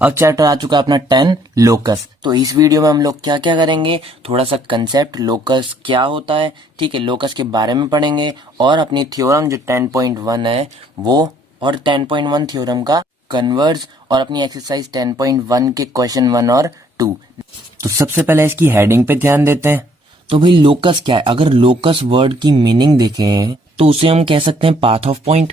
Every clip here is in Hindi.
अब चैप्टर आ चुका है अपना 10 लोकस। तो इस वीडियो में हम लोग क्या क्या करेंगे, थोड़ा सा कंसेप्ट लोकस क्या होता है, ठीक है, लोकस के बारे में पढ़ेंगे और अपनी थ्योरम जो 10.1 है वो, और 10.1 थ्योरम का कन्वर्स, और अपनी एक्सरसाइज 10.1 के क्वेश्चन 1 और 2। तो सबसे पहले इसकी हेडिंग पे ध्यान देते हैं। तो भाई लोकस क्या है? अगर लोकस वर्ड की मीनिंग देखें तो उसे हम कह सकते हैं पाथ ऑफ पॉइंट,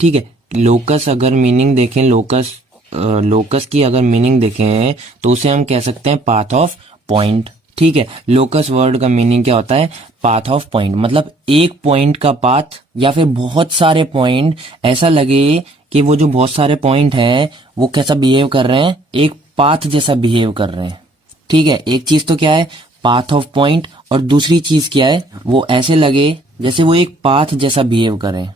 ठीक है। लोकस अगर मीनिंग देखें, लोकस की अगर मीनिंग देखें तो उसे हम कह सकते हैं पाथ ऑफ पॉइंट, ठीक है। लोकस वर्ड का मीनिंग क्या होता है? पाथ ऑफ पॉइंट, मतलब एक पॉइंट का पाथ, या फिर बहुत सारे पॉइंट, ऐसा लगे कि वो जो बहुत सारे पॉइंट हैं वो कैसा बिहेव कर रहे हैं, एक पाथ जैसा बिहेव कर रहे हैं, ठीक है। एक चीज तो क्या है, पाथ ऑफ पॉइंट, और दूसरी चीज क्या है, वो ऐसे लगे जैसे वो एक पाथ जैसा बिहेव करें,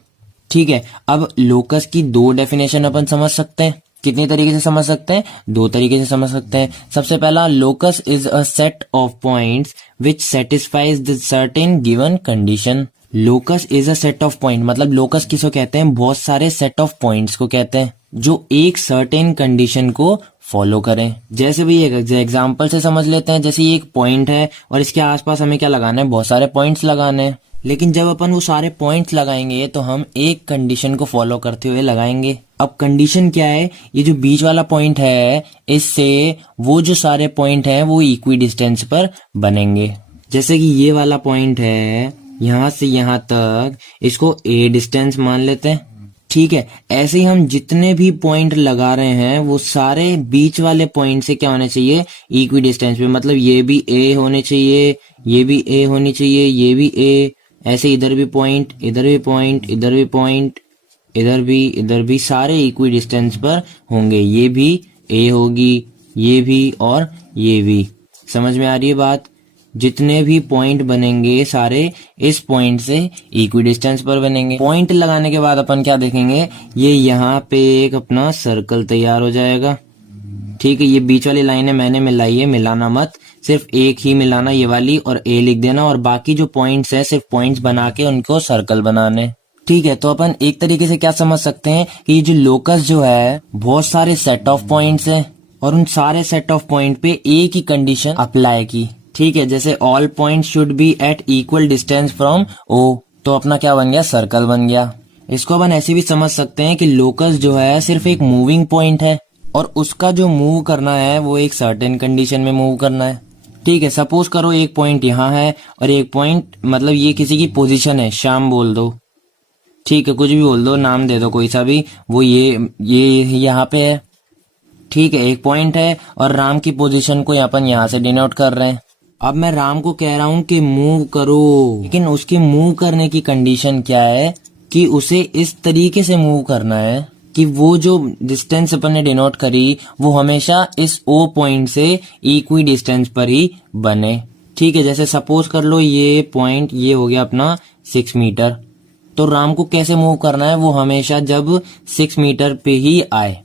ठीक है। अब लोकस की दो डेफिनेशन अपन समझ सकते हैं। कितनी तरीके से समझ सकते हैं? दो तरीके से समझ सकते हैं। सबसे पहला, locus is a set of points which satisfies the certain given condition. Locus is a set of point, मतलब लोकस किसको कहते हैं? बहुत सारे सेट ऑफ पॉइंट्स को कहते हैं जो एक सर्टेन कंडीशन को फॉलो करें। जैसे भी एक एग्जांपल से समझ लेते हैं, जैसे ये एक पॉइंट है और इसके आसपास हमें क्या लगाना है? बहुत सारे पॉइंट्स लगाने हैं। लेकिन जब अपन वो सारे पॉइंट्स लगाएंगे तो हम एक कंडीशन को फॉलो करते हुए लगाएंगे। अब कंडीशन क्या है? ये जो बीच वाला पॉइंट है, इससे वो जो सारे पॉइंट हैं वो इक्वी डिस्टेंस पर बनेंगे। जैसे कि ये वाला पॉइंट है, यहां से यहां तक, इसको ए डिस्टेंस मान लेते हैं, ठीक है। ऐसे ही हम जितने भी पॉइंट लगा रहे हैं वो सारे बीच वाले पॉइंट से क्या होने चाहिए? इक्वी डिस्टेंस पे, मतलब ये भी ए होने चाहिए, ये भी ए होनी चाहिए, ये भी ए, ऐसे इधर भी पॉइंट, इधर भी पॉइंट, इधर भी पॉइंट, इधर भी सारे इक्वी डिस्टेंस पर होंगे। ये भी ए होगी, ये भी, और ये भी। समझ में आ रही है बात? जितने भी पॉइंट बनेंगे सारे इस पॉइंट से इक्वी डिस्टेंस पर बनेंगे। पॉइंट लगाने के बाद अपन क्या देखेंगे? ये यहाँ पे एक अपना सर्कल तैयार हो जाएगा, ठीक है। ये बीच वाली लाइन है, मैंने मिलाई है, मिलाना मत, सिर्फ एक ही मिलाना, ये वाली, और ए लिख देना, और बाकी जो पॉइंट्स है सिर्फ पॉइंट्स बना के उनको सर्कल बनाने, ठीक है। तो अपन एक तरीके से क्या समझ सकते हैं कि ये जो लोकस जो है बहुत सारे सेट ऑफ पॉइंट्स है, और उन सारे सेट ऑफ पॉइंट पे एक ही कंडीशन अप्लाई की, ठीक है। जैसे all point should be at equal distance from O, तो अपना क्या बन गया? सर्कल बन गया। इसको अपन ऐसे भी समझ सकते हैं कि लोकस जो है सिर्फ एक मूविंग पॉइंट है, और उसका जो मूव करना है वो एक सर्टेन कंडीशन में मूव करना है, ठीक है। सपोज करो एक पॉइंट यहाँ है और एक पॉइंट, मतलब ये किसी की पोजीशन है, श्याम बोल दो, ठीक है, कुछ भी बोल दो, नाम दे दो कोई सा भी, वो ये यहाँ पे है, ठीक है। एक पॉइंट है और राम की पोजीशन को अपन यहाँ से डिनोट कर रहे हैं। अब मैं राम को कह रहा हूं कि मूव करो, लेकिन उसके मूव करने की कंडीशन क्या है कि उसे इस तरीके से मूव करना है कि वो जो डिस्टेंस अपन ने डिनोट करी वो हमेशा इस ओ पॉइंट से इक्वी डिस्टेंस पर ही बने, ठीक है। जैसे सपोज कर लो ये पॉइंट, ये हो गया अपना 6 मीटर, तो राम को कैसे मूव करना है? वो हमेशा जब 6 मीटर पे ही आए,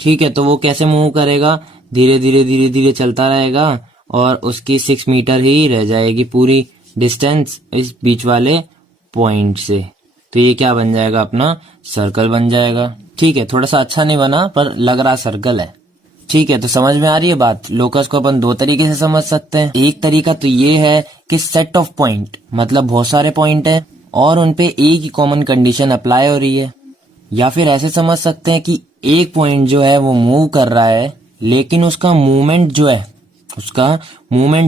ठीक है। तो वो कैसे मूव करेगा? धीरे धीरे धीरे धीरे चलता रहेगा, और उसकी 6 मीटर ही रह जाएगी पूरी डिस्टेंस इस बीच वाले पॉइंट से। तो ये क्या बन जाएगा? अपना सर्कल बन जाएगा, ठीक है। थोड़ा सा अच्छा नहीं बना पर लग रहा सर्कल है, ठीक है। तो समझ में आ रही है बात? लोकस को अपन दो तरीके से समझ सकते हैं। एक तरीका तो ये है कि सेट ऑफ पॉइंट, मतलब बहुत सारे पॉइंट हैं और उनपे एक ही कॉमन कंडीशन अप्लाई हो रही है। या फिर ऐसे समझ सकते हैं कि एक पॉइंट जो है वो मूव कर रहा है, लेकिन उसका मूवमेंट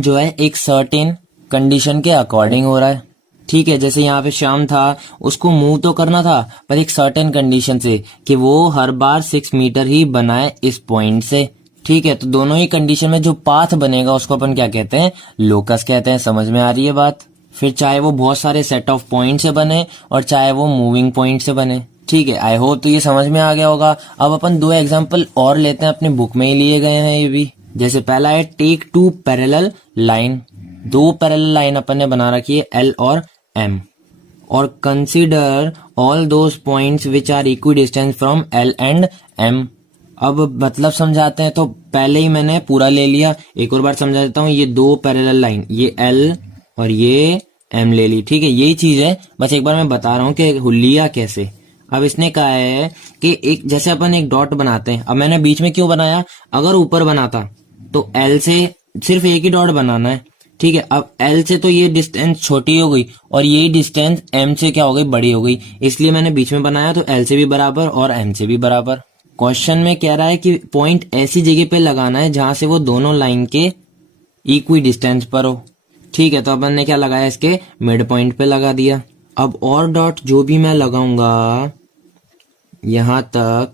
जो है एक सर्टेन कंडीशन के अकॉर्डिंग हो रहा है, ठीक है। जैसे यहाँ पे श्याम था, उसको मूव तो करना था पर एक सर्टेन कंडीशन से कि वो हर बार 6 मीटर ही बनाए इस पॉइंट से, ठीक है। तो दोनों ही कंडीशन में जो पाथ बनेगा उसको अपन क्या कहते हैं? लोकस कहते हैं। समझ में आ रही है बात? फिर चाहे वो बहुत सारे सेट ऑफ पॉइंट से बने और चाहे वो मूविंग पॉइंट से बने, ठीक है। आई होप तो ये समझ में आ गया होगा। अब अपन दो एग्जाम्पल और लेते हैं, अपनी बुक में ही लिए गए हैं ये भी। जैसे पहला है take 2 parallel line, 2 parallel line अपन ने बना रखी है L और M, और consider all those points which are equi distance from L and M। अब मतलब समझाते हैं, तो पहले ही मैंने पूरा ले लिया, एक और बार समझा देता हूँ। ये 2 पैरेलल लाइन, ये L और ये M ले ली, ठीक है। यही चीज है, बस एक बार मैं बता रहा हूँ कि लिया कैसे। अब इसने कहा है कि एक जैसे अपन एक डॉट बनाते हैं, अब मैंने बीच में क्यों बनाया, अगर ऊपर बनाता तो एल से सिर्फ एक ही डॉट बनाना है, ठीक है। अब एल से तो ये डिस्टेंस छोटी हो गई और ये डिस्टेंस एम से क्या हो गई, बड़ी हो गई, इसलिए मैंने बीच में बनाया, तो एल से भी बराबर और एम से भी बराबर। क्वेश्चन में कह रहा है कि पॉइंट ऐसी जगह पे लगाना है जहां से वो दोनों लाइन के इक्वी डिस्टेंस पर हो, ठीक है। तो अपन ने क्या लगाया, इसके मिड पॉइंट पे लगा दिया। अब और डॉट जो भी मैं लगाऊंगा यहां तक,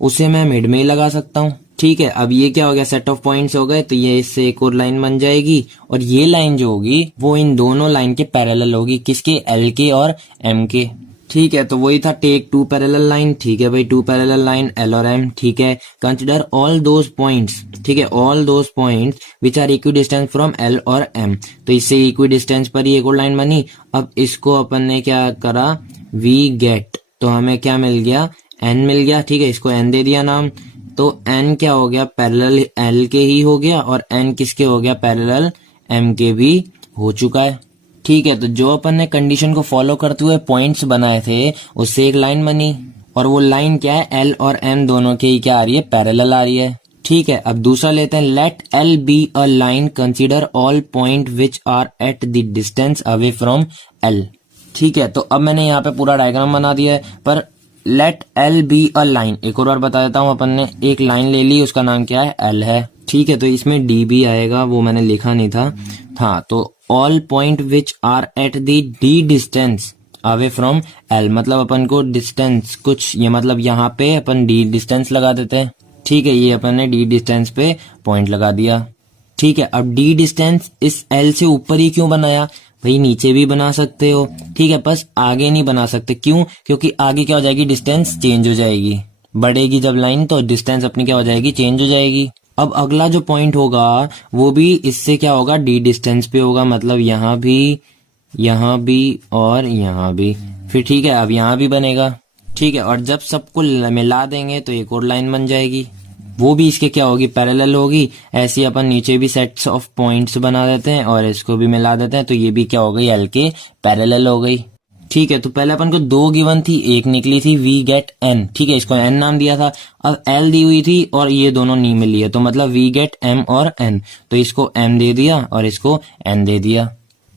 उसे मैं मिड में ही लगा सकता हूँ, ठीक है। अब ये क्या हो गया, सेट ऑफ पॉइंट्स हो गए, तो ये इससे एक और लाइन बन जाएगी और ये लाइन जो होगी वो इन दोनों लाइन के पैरेलल होगी, किसके, एल के और एम के, ठीक है। तो वही था टेक टू पैरेलल लाइन, ठीक है भाई, टू पैरेलल लाइन एल और एम, ठीक है। कंसिडर ऑल दोज पॉइंट्स, ठीक है, all those points which are equi distance from L और एम, तो इससे इक्वी डिस्टेंस पर ही एक और लाइन बनी। अब इसको अपन ने क्या करा, वी गेट, तो हमें क्या मिल गया, एन मिल गया, ठीक है, इसको एन दे दिया नाम, तो एन क्या हो गया, पैरेलल एल के ही हो गया और एन किसके हो गया, पैरेलल एम के भी हो चुका है, ठीक है। तो जो अपन ने कंडीशन को फॉलो करते हुए पॉइंट्स बनाए थे उससे एक लाइन बनी, और वो लाइन क्या है, एल और एम दोनों के ही क्या आ रही है, पैरेलल आ रही है, ठीक है। अब दूसरा लेते हैं, let L be a line consider all point which are at the distance away from L, ठीक है। तो अब मैंने यहाँ पे पूरा डायग्राम बना दिया है, पर let L be a line, एक और बार बता देता हूँ, अपन ने एक लाइन ले ली, उसका नाम क्या है, एल है, ठीक है। तो इसमें डी भी आएगा, वो मैंने लिखा नहीं था, हाँ। तो all point which are at the D distance away from L, मतलब अपन को डिस्टेंस कुछ, ये मतलब यहाँ पे अपन डी डिस्टेंस लगा देते हैं, ठीक है। ये अपन ने डी डिस्टेंस पे पॉइंट लगा दिया, ठीक है। अब डी डिस्टेंस इस एल से ऊपर ही क्यों बनाया, भाई नीचे भी बना सकते हो, ठीक है, बस आगे नहीं बना सकते, क्यों, क्योंकि आगे क्या हो जाएगी, डिस्टेंस चेंज हो जाएगी, बढ़ेगी जब लाइन तो डिस्टेंस अपनी क्या हो जाएगी, चेंज हो जाएगी। अब अगला जो पॉइंट होगा वो भी इससे क्या होगा, डी डिस्टेंस पे होगा, मतलब यहाँ भी और यहाँ भी, फिर ठीक है। अब यहाँ भी बनेगा, ठीक है, और जब सबको मिला देंगे तो एक और लाइन बन जाएगी, वो भी इसके क्या होगी, पैरेलल होगी। ऐसे अपन नीचे भी सेट्स ऑफ पॉइंट्स बना देते हैं और इसको भी मिला देते हैं, तो ये भी क्या हो गई, एल के पैरेलल हो गई, ठीक है। तो पहले अपन को दो गिवन थी, एक निकली थी वी गेट एन, ठीक है, इसको एन नाम दिया था। अब एल दी हुई थी और ये दोनों नहीं मिली है, तो मतलब वी गेट एम और एन, तो इसको एम दे दिया और इसको एन दे दिया,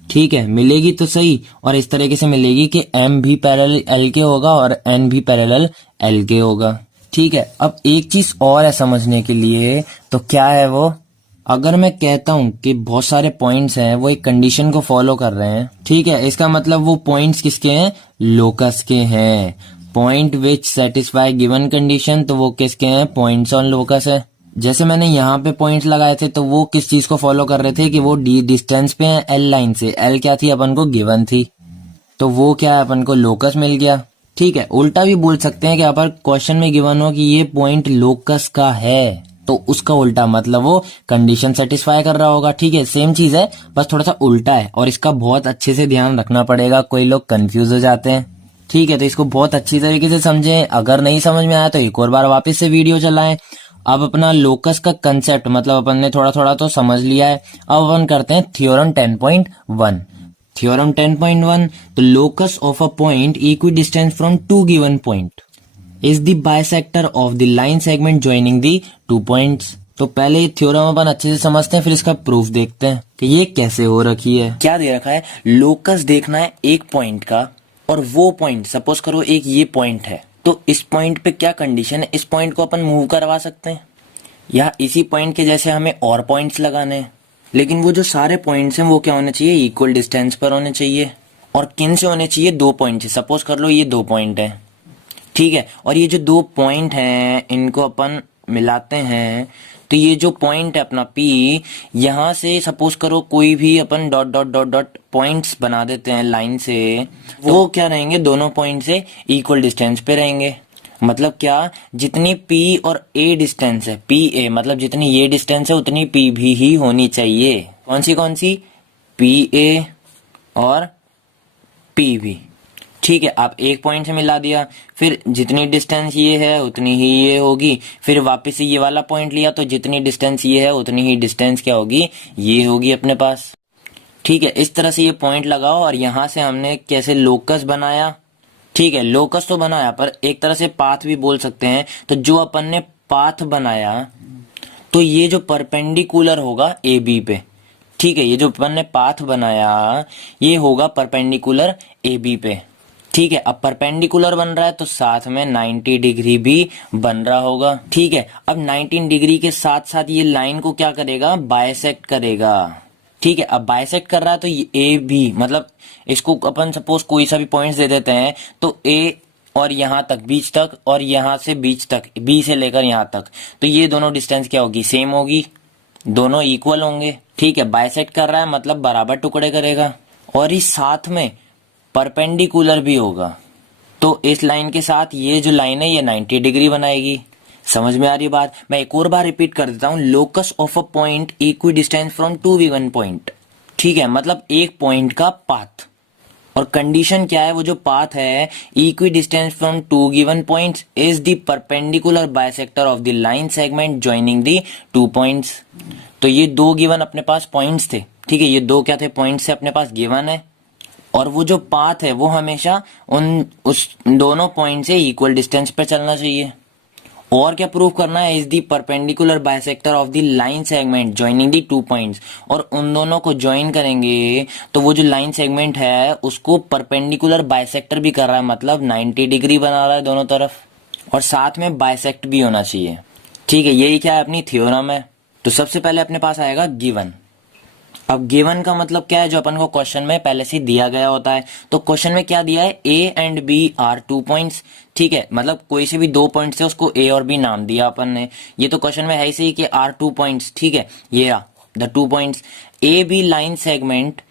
ठीक है। मिलेगी तो सही, और इस तरीके से मिलेगी कि एम भी पैरेलल एल के होगा और एन भी पैरेलल एल के होगा, ठीक है। अब एक चीज और है समझने के लिए, तो क्या है वो, अगर मैं कहता हूं कि बहुत सारे पॉइंट्स हैं वो एक कंडीशन को फॉलो कर रहे हैं, ठीक है, इसका मतलब वो पॉइंट्स किसके हैं, लोकस के हैं। Point which satisfy given condition, तो वो किसके हैं, पॉइंट्स ऑन लोकस है। जैसे मैंने यहाँ पे पॉइंट्स लगाए थे तो वो किस चीज को फॉलो कर रहे थे कि वो डी डिस्टेंस पे है एल लाइन से, एल क्या थी, अपन को गिवन थी, तो वो क्या है, अपन को लोकस मिल गया, ठीक है। उल्टा भी बोल सकते हैं कि यहाँ पर क्वेश्चन में गिवन हो कि ये पॉइंट लोकस का है, तो उसका उल्टा मतलब वो कंडीशन सेटिस्फाई कर रहा होगा, ठीक है। सेम चीज है, बस थोड़ा सा उल्टा है, और इसका बहुत अच्छे से ध्यान रखना पड़ेगा, कोई लोग कंफ्यूज हो जाते हैं, ठीक है। तो इसको बहुत अच्छी तरीके से समझें, अगर नहीं समझ में आया तो एक और बार वापस से वीडियो चलाएं। अब अपना लोकस का कंसेप्ट मतलब अपन ने थोड़ा थोड़ा तो समझ लिया है, अब अपन करते हैं थ्योरम 10.1। थ्योरम 10.1, तो locus of a point equi distance from two given point is the bisector of the line segment joining the two points. तो पहले ये थ्योरम अपन अच्छे से समझते हैं, फिर इसका प्रूफ देखते हैं कि ये कैसे हो रखी है। क्या दे रखा है, लोकस देखना है एक पॉइंट का, और वो पॉइंट सपोज करो एक ये पॉइंट है, तो इस पॉइंट पे क्या कंडीशन है, इस पॉइंट को अपन मूव करवा सकते हैं, या इसी पॉइंट के जैसे हमें और पॉइंट्स लगाने हैं, लेकिन वो जो सारे पॉइंट्स हैं वो क्या होने चाहिए, इक्वल डिस्टेंस पर होने चाहिए। और किन से होने चाहिए, दो पॉइंट से। सपोज कर लो ये दो पॉइंट है, ठीक है, और ये जो दो पॉइंट हैं इनको अपन मिलाते हैं, तो ये जो पॉइंट है अपना P, यहां से सपोज करो कोई भी अपन dot dot dot dot points बना देते हैं लाइन से, वो क्या रहेंगे, दोनों पॉइंट से इक्वल डिस्टेंस पे रहेंगे। मतलब क्या, जितनी P और A डिस्टेंस है, PA मतलब जितनी ये डिस्टेंस है उतनी P भी ही होनी चाहिए। कौन सी PA और P भी, ठीक है। आप एक पॉइंट से मिला दिया, फिर जितनी डिस्टेंस ये है उतनी ही ये होगी, फिर वापस से ये वाला पॉइंट लिया तो जितनी डिस्टेंस ये है उतनी ही डिस्टेंस क्या होगी, ये होगी अपने पास, ठीक है। इस तरह से ये पॉइंट लगाओ, और यहां से हमने कैसे लोकस बनाया, ठीक है, लोकस तो बनाया, पर एक तरह से पाथ भी बोल सकते हैं। तो जो अपन ने पाथ बनाया, तो ये जो परपेंडिकुलर होगा ए बी पे, ठीक है, ये जो अपन ने पाथ बनाया ये होगा परपेंडिकुलर ए बी पे। ठीक है, अब परपेंडिकुलर बन रहा है तो साथ में 90 डिग्री भी बन रहा होगा। ठीक है, अब 19 डिग्री के साथ साथ ये लाइन को क्या करेगा, बाइसेक्ट करेगा। ठीक है, अब बाइसेक्ट कर रहा है तो ये ए बी, मतलब इसको अपन सपोज कोई सा भी पॉइंट्स दे देते हैं, तो ए और यहां तक बीच तक, और यहां से बीच तक, बी से लेकर यहां तक, तो ये दोनों डिस्टेंस क्या होगी, सेम होगी, दोनों इक्वल होंगे। ठीक है, बाइसेक्ट कर रहा है मतलब बराबर टुकड़े करेगा, और इस साथ में परपेंडिकुलर भी होगा। तो इस लाइन के साथ ये जो लाइन है ये 90 डिग्री बनाएगी। समझ में आ रही बात? मैं एक और बार रिपीट कर देता हूं, locus of a point equi distance from two given point. ठीक है, मतलब एक पॉइंट का पाथ, और कंडीशन क्या है, वो जो पाथ है equi distance from two given points is the perpendicular bisector of the line segment joining the two points. तो ये दो गिवन अपने पास पॉइंट्स थे। ठीक है, ये दो क्या थे, पॉइंट्स से अपने पास गिवन है, और वो जो पाथ है वो हमेशा उस दोनों पॉइंट से इक्वल डिस्टेंस पे चलना चाहिए। और क्या प्रूव करना है, is the perpendicular bisector of the line segment joining the two points, और उन दोनों को ज्वाइन करेंगे तो वो जो लाइन सेगमेंट है उसको परपेंडिकुलर बाइसेक्टर भी कर रहा है, मतलब 90 डिग्री बना रहा है दोनों तरफ, और साथ में बाइसेक्ट भी होना चाहिए। ठीक है, यही क्या है, अपनी थ्योरम है। तो सबसे पहले अपने पास आएगा गिवन। अब गिवन का मतलब क्या है, जो अपन को क्वेश्चन में पहले से दिया गया होता है। तो क्वेश्चन में क्या दिया है, A and B are two points. ठीक है, मतलब कोई से भी दो पॉइंट्स है उसको ए और बी नाम दिया अपन ने। ये तो क्वेश्चन में है ही सही कि आर टू पॉइंट्स। ठीक है, ये the two points A B line segment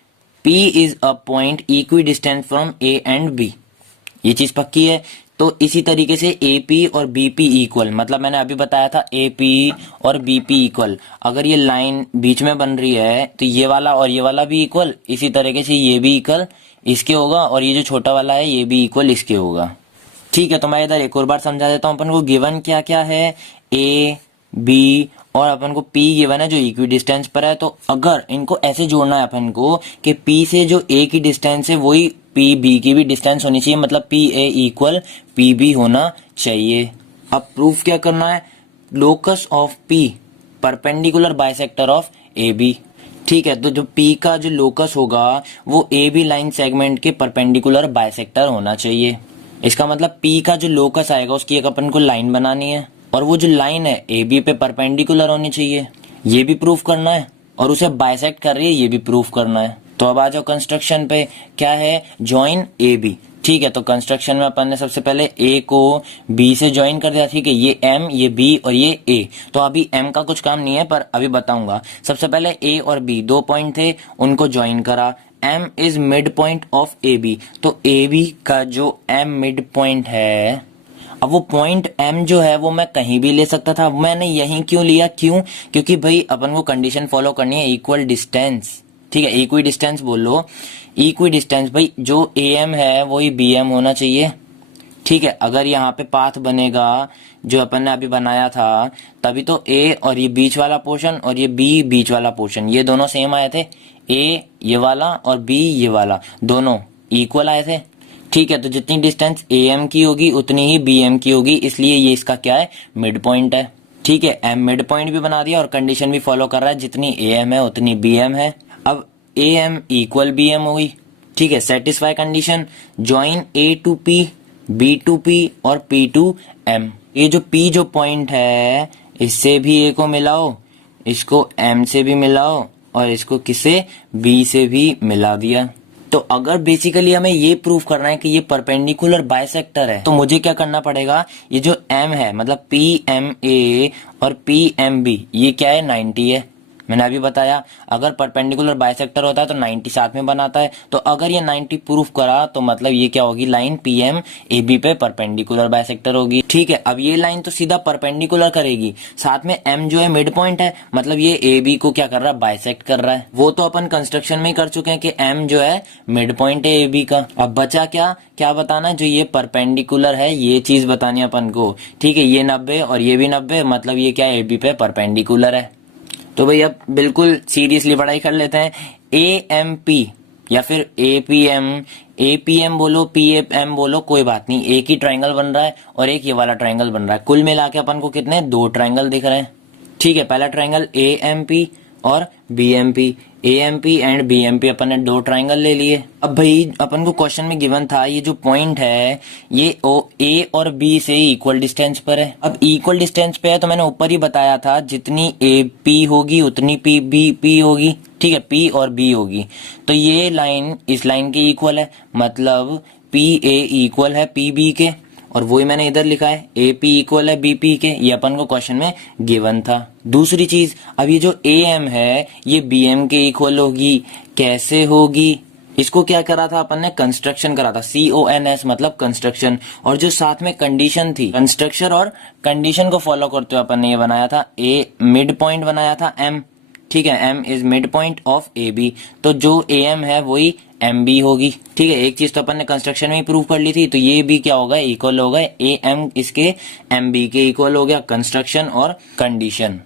P is a point equi distance from A and B, ये चीज पक्की है। तो इसी तरीके से ए पी और बी पी इक्वल, मतलब मैंने अभी बताया था ए पी और बी पी इक्वल। अगर ये लाइन बीच में बन रही है तो ये वाला और ये वाला भी इक्वल, इसी तरीके से ये भी इक्वल इसके होगा, और ये जो छोटा वाला है ये भी इक्वल इसके होगा। ठीक है, तो मैं इधर एक और बार समझा देता हूं अपन को। गिवन क्या क्या है, ए बी और अपन को पी गिवन है जो इक्वी डिस्टेंस पर है। तो अगर इनको ऐसे जोड़ना है अपन को कि पी से जो ए की डिस्टेंस है वही पी बी की भी डिस्टेंस होनी चाहिए, मतलब P A equal P B होना चाहिए। अब प्रूफ क्या करना है, locus of P perpendicular bisector of A B. ठीक है, तो जो पी का जो लोकस होगा वो ए बी लाइन सेगमेंट के परपेंडिकुलर बाइसेक्टर होना चाहिए। इसका मतलब पी का जो लोकस आएगा उसकी एक अपन को लाइन बनानी है, और वो जो लाइन है ए बी पे परपेंडिकुलर होनी चाहिए, ये भी प्रूफ करना है, और उसे बाइसेक्ट कर रही है ये भी प्रूफ करना है। तो अब आ जाओ कंस्ट्रक्शन पे, क्या है, जॉइन ए बी। ठीक है, तो कंस्ट्रक्शन में अपन ने सबसे पहले ए को बी से ज्वाइन कर दिया। ठीक है, ये एम, ये बी और ये ए। तो अभी एम का कुछ काम नहीं है पर अभी बताऊंगा। सबसे पहले ए और बी दो पॉइंट थे, उनको ज्वाइन करा। M is mid point of A B, तो ए बी का जो एम मिड पॉइंट है, अब वो पॉइंट एम जो है वो मैं कहीं भी ले सकता था, मैंने यहीं क्यों लिया, क्यों, क्योंकि भाई अपन को कंडीशन फॉलो करनी है, इक्वल डिस्टेंस। ठीक है, इक्वी डिस्टेंस बोल लो, इक्वी डिस्टेंस भाई जो ए एम है वही बी एम होना चाहिए। ठीक है, अगर यहाँ पे पाथ बनेगा जो अपन ने अभी बनाया था, तभी तो ए और ये बीच वाला पोर्शन और ये बी बीच वाला पोर्शन ये दोनों सेम आए थे। ए ये वाला और बी ये वाला दोनों इक्वल आए थे। ठीक है, तो जितनी डिस्टेंस ए एम की होगी उतनी ही बी एम की होगी, इसलिए ये इसका क्या है, मिड पॉइंट है। ठीक है, एम मिड पॉइंट भी बना दिया और कंडीशन भी फॉलो कर रहा है, जितनी ए एम है उतनी बी एम है। अब A M equal B M हुई। ठीक है, satisfy condition, join A to P, B to P और पी टू एम। ये जो पी जो पॉइंट है इससे भी ए को मिलाओ, इसको एम से भी मिलाओ और इसको किसे, बी से भी मिला दिया। तो अगर बेसिकली हमें ये प्रूफ करना है कि ये परपेंडिकुलर बाइसेक्टर है, तो मुझे क्या करना पड़ेगा, ये जो एम है मतलब पी एम ए और पी एम बी ये क्या है, 90 है। मैंने अभी बताया अगर परपेंडिकुलर बाइसेक्टर होता है तो 90 साथ में बनाता है। तो अगर ये 90 प्रूफ करा तो मतलब ये क्या होगी, line P M A B पे परपेंडिकुलर बाइसेक्टर होगी। ठीक है, अब ये लाइन तो सीधा परपेंडिकुलर करेगी, साथ में एम जो है मिड पॉइंट है, मतलब ये ए बी को क्या कर रहा है, बाइसेक्ट कर रहा है। वो तो अपन कंस्ट्रक्शन में ही कर चुके हैं कि एम जो है मिड पॉइंट है ए बी का। अब बचा क्या, क्या बताना है, जो ये परपेंडिकुलर है ये चीज बतानी है अपन को। ठीक है, ये 90 और ये भी 90, मतलब ये क्या है, ए बी पे परपेंडिकुलर है। तो भाई अब बिल्कुल सीरियसली पढ़ाई कर लेते हैं। ए एम पी या फिर एपीएम बोलो, पीएम बोलो, कोई बात नहीं, एक ही ट्रायंगल बन रहा है और एक ये वाला ट्रायंगल बन रहा है। कुल मिला के अपन को कितने, दो ट्रायंगल दिख रहे हैं। ठीक है, पहला ट्रायंगल एएमपी और बीएमपी, एएमपी एंड बीएमपी, अपन ने दो ट्रायंगल ले लिए। अब भाई अपन को क्वेश्चन में गिवन था ये जो पॉइंट है ये ए और बी से इक्वल डिस्टेंस पर है। अब इक्वल डिस्टेंस पे है तो मैंने ऊपर ही बताया था जितनी ए पी होगी उतनी पी बी पी होगी। ठीक है, पी और बी होगी, तो ये लाइन इस लाइन के इक्वल है, मतलब पी ए इक्वल है पी बी के, और वही मैंने इधर लिखा है ए पी इक्वल है बी पी के, ये अपन को क्वेश्चन में गिवन था। दूसरी चीज, अब ये जो ए एम है ये बी एम के इक्वल होगी, कैसे होगी, इसको क्या करा था अपन ने, कंस्ट्रक्शन करा था, CONS मतलब कंस्ट्रक्शन, और जो साथ में कंडीशन थी, कंस्ट्रक्शन और कंडीशन को फॉलो करते हुए अपन ने ये बनाया था, ए मिड पॉइंट बनाया था एम। ठीक है, M is mid point of A B, तो जो ए एम है वही एम बी होगी। ठीक है, एक चीज तो अपन ने कंस्ट्रक्शन में ही प्रूव कर ली थी, तो ये भी क्या होगा, इक्वल होगा ए एम इसके एम बी के इक्वल हो गया, कंस्ट्रक्शन और कंडीशन।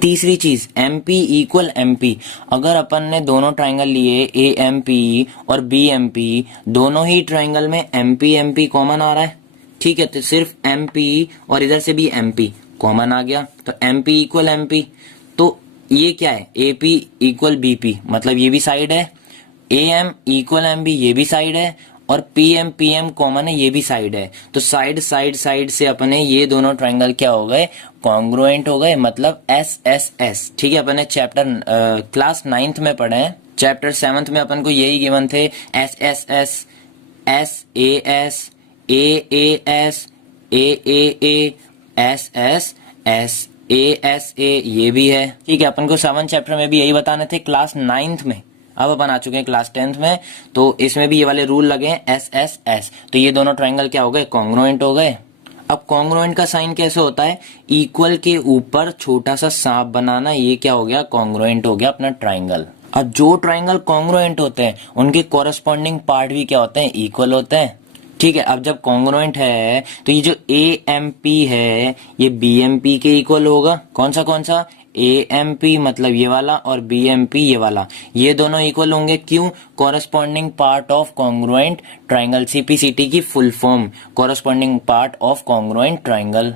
तीसरी चीज, M P equal M P, अगर अपन ने दोनों ट्राइंगल लिए ए एम पी और बी एम पी, दोनों ही ट्राइंगल में एम पी कॉमन आ रहा है। ठीक है, तो सिर्फ एम पी और इधर से भी एम पी कॉमन आ गया, तो M P equal M P, तो ये क्या है, A P equal B P, मतलब ये भी साइड है, A M equal M B ये भी साइड है, और पी एम कॉमन है ये भी साइड है, तो साइड साइड साइड से अपने ये दोनों ट्राइंगल क्या हो गए, कॉन्ग्रुएंट हो गए, मतलब एस एस एस। ठीक है, अपने चैप्टर क्लास 9th में पढ़े हैं, चैप्टर 7th में अपन को यही गिवन थे, S S S, S A S, A S S S, A ये भी है। ठीक है, अपन को 7th चैप्टर में भी यही बताने थे, क्लास 9th में, अब अपन आ चुके हैं क्लास 10th में, तो इसमें भी ये वाले रूल लगे हैं, एस एस एस, तो ये दोनों ट्राइंगल क्या हो गए, कॉन्ग्रुएंट हो गए। अब कॉन्ग्रुएंट का साइन कैसे होता है, इक्वल के ऊपर छोटा सा सांप बनाना, ये क्या हो गया, कॉन्ग्रुएंट हो गया अपना ट्राइंगल। अब जो ट्राइंगल कॉन्ग्रुएंट होते हैं उनके कॉरेस्पॉन्डिंग पार्ट भी क्या होते हैं, इक्वल होते हैं। ठीक है, अब जब कॉन्ग्रुएंट है तो ये जो ए एम पी है ये बी एम पी के इक्वल होगा, कौन सा, ए एम पी मतलब ये वाला, और बी एम पी ये वाला, ये दोनों इक्वल होंगे, क्यों, corresponding part of congruent triangle, CPCT की full form, corresponding part of congruent triangle.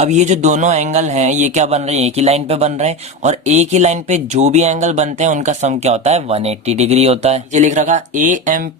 अब ये जो दोनों एंगल हैं ये क्या बन रहे हैं, एक ही लाइन पे बन रहे हैं, और एक ही लाइन पे जो भी एंगल बनते हैं उनका सम क्या होता है, 180 डिग्री होता है। ये लिख रखा ए एम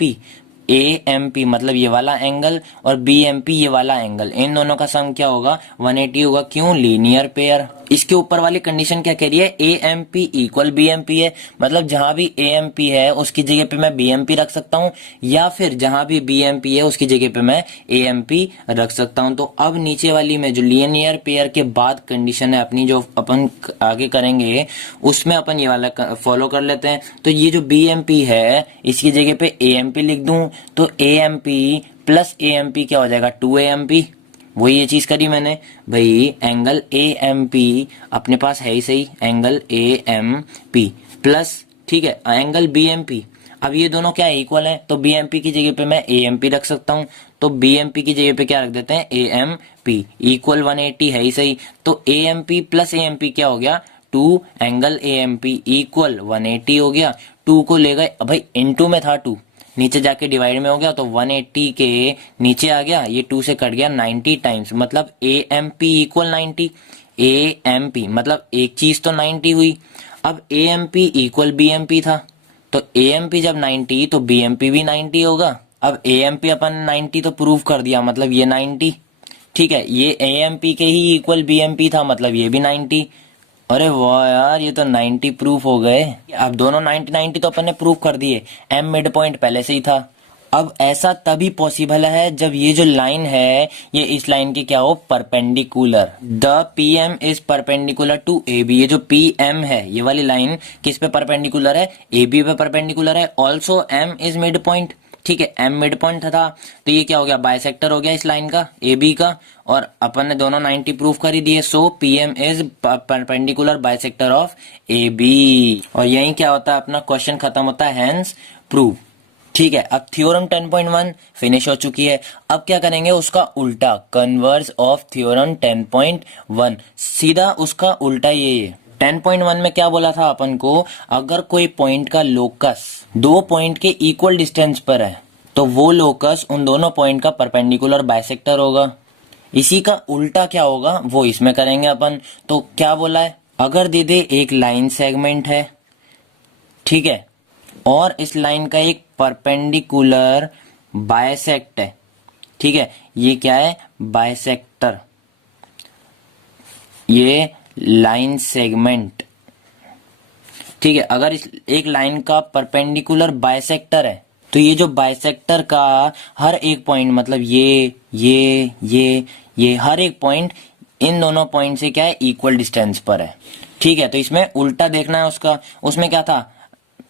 पी मतलब ये वाला एंगल, और बी एम पी ये वाला एंगल, इन दोनों का सम क्या होगा, 180 होगा, क्यों, लीनियर पेयर। इसके ऊपर वाली कंडीशन क्या कह रही है, A M P equal B M P है, मतलब जहां भी ए एम पी है उसकी जगह पे मैं बी एम पी रख सकता हूं, या फिर जहां भी बी एम पी है उसकी जगह पे मैं ए एम पी रख सकता हूं। तो अब नीचे वाली में जो लीनियर पेयर के बाद कंडीशन है अपनी, जो अपन आगे करेंगे उसमें अपन ये वाला फॉलो कर लेते हैं। तो ये जो बी एम पी है इसकी जगह पे ए एम पी लिख दूं, तो A M P plus A M P क्या हो जाएगा, 2AMP। वही ये चीज करी मैंने भाई, एंगल ए एम पी अपने पास है ही सही, angle A M P plus, ठीक है, एंगल बी एम पी। अब ये दोनों क्या इक्वल हैं, तो बी एम पी की जगह पे मैं ए एम पी रख सकता हूं, तो बी एम पी की जगह पे क्या रख देते हैं, ए एम पी इक्वल 180 है ही सही, तो A M P plus A M P क्या हो गया, 2 angle A M P equal 180 हो गया। 2 को ले गए, भाई इनटू में था 2, नीचे जाके डिवाइड में हो गया, तो 180 के नीचे आ गया, ये 2 से कट गया 90 टाइम्स, मतलब A M P equal 90, A M P मतलब एक चीज तो 90 हुई। अब A M P equal B M P था, तो ए एम पी जब 90 तो बी एम पी भी 90 होगा। अब ए एम पी अपन 90 तो प्रूव कर दिया, मतलब ये 90, ठीक है, ये ए एम पी के ही इक्वल बी एम पी था, मतलब ये भी 90। अरे वाह यार, ये तो 90 प्रूफ हो गए। अब दोनों 90 तो अपन ने प्रूफ कर दिए, एम मिड पॉइंट पहले से ही था। अब ऐसा तभी पॉसिबल है जब ये जो लाइन है ये इस लाइन की क्या हो, perpendicular, the P M is perpendicular to A B. ये जो पी एम है ये वाली लाइन किस पे परपेंडिकुलर है, ए बी पे परपेंडिकुलर है। Also M is mid point, ठीक है, एम मिड पॉइंट था, तो ये क्या हो गया, बाइसेक्टर हो गया इस लाइन का, ए बी का, और अपन ने दोनों 90 प्रूफ कर ही दिए। So P M is perpendicular bisector of A B, और यही क्या होता है, अपना क्वेश्चन खत्म होता है, हेंस प्रूव। ठीक है, अब थ्योरम 10.1 फिनिश हो चुकी है। अब क्या करेंगे, उसका उल्टा, कन्वर्स ऑफ थ्योरम 10.1, सीधा उसका उल्टा ये 10.1 में क्या बोला था अपन को, अगर कोई पॉइंट का लोकस दो पॉइंट के इक्वल डिस्टेंस पर है तो वो लोकस उन दोनों पॉइंट का परपेंडिकुलर बाइसेक्टर होगा। इसी का उल्टा क्या होगा वो इसमें करेंगे अपन। तो क्या बोला है, अगर दीदी एक लाइन सेगमेंट है, ठीक है, और इस लाइन का एक परपेंडिकुलर बाइसेक्ट है, ठीक है, ये क्या है, बाइसेक्टर, ये लाइन सेगमेंट, ठीक है। अगर इस एक लाइन का परपेंडिकुलर बाइसेक्टर है तो ये जो बाइसेक्टर का हर एक पॉइंट, मतलब ये हर एक पॉइंट इन दोनों पॉइंट से क्या है, इक्वल डिस्टेंस पर है, ठीक है। तो इसमें उल्टा देखना है उसका। उसमें क्या था,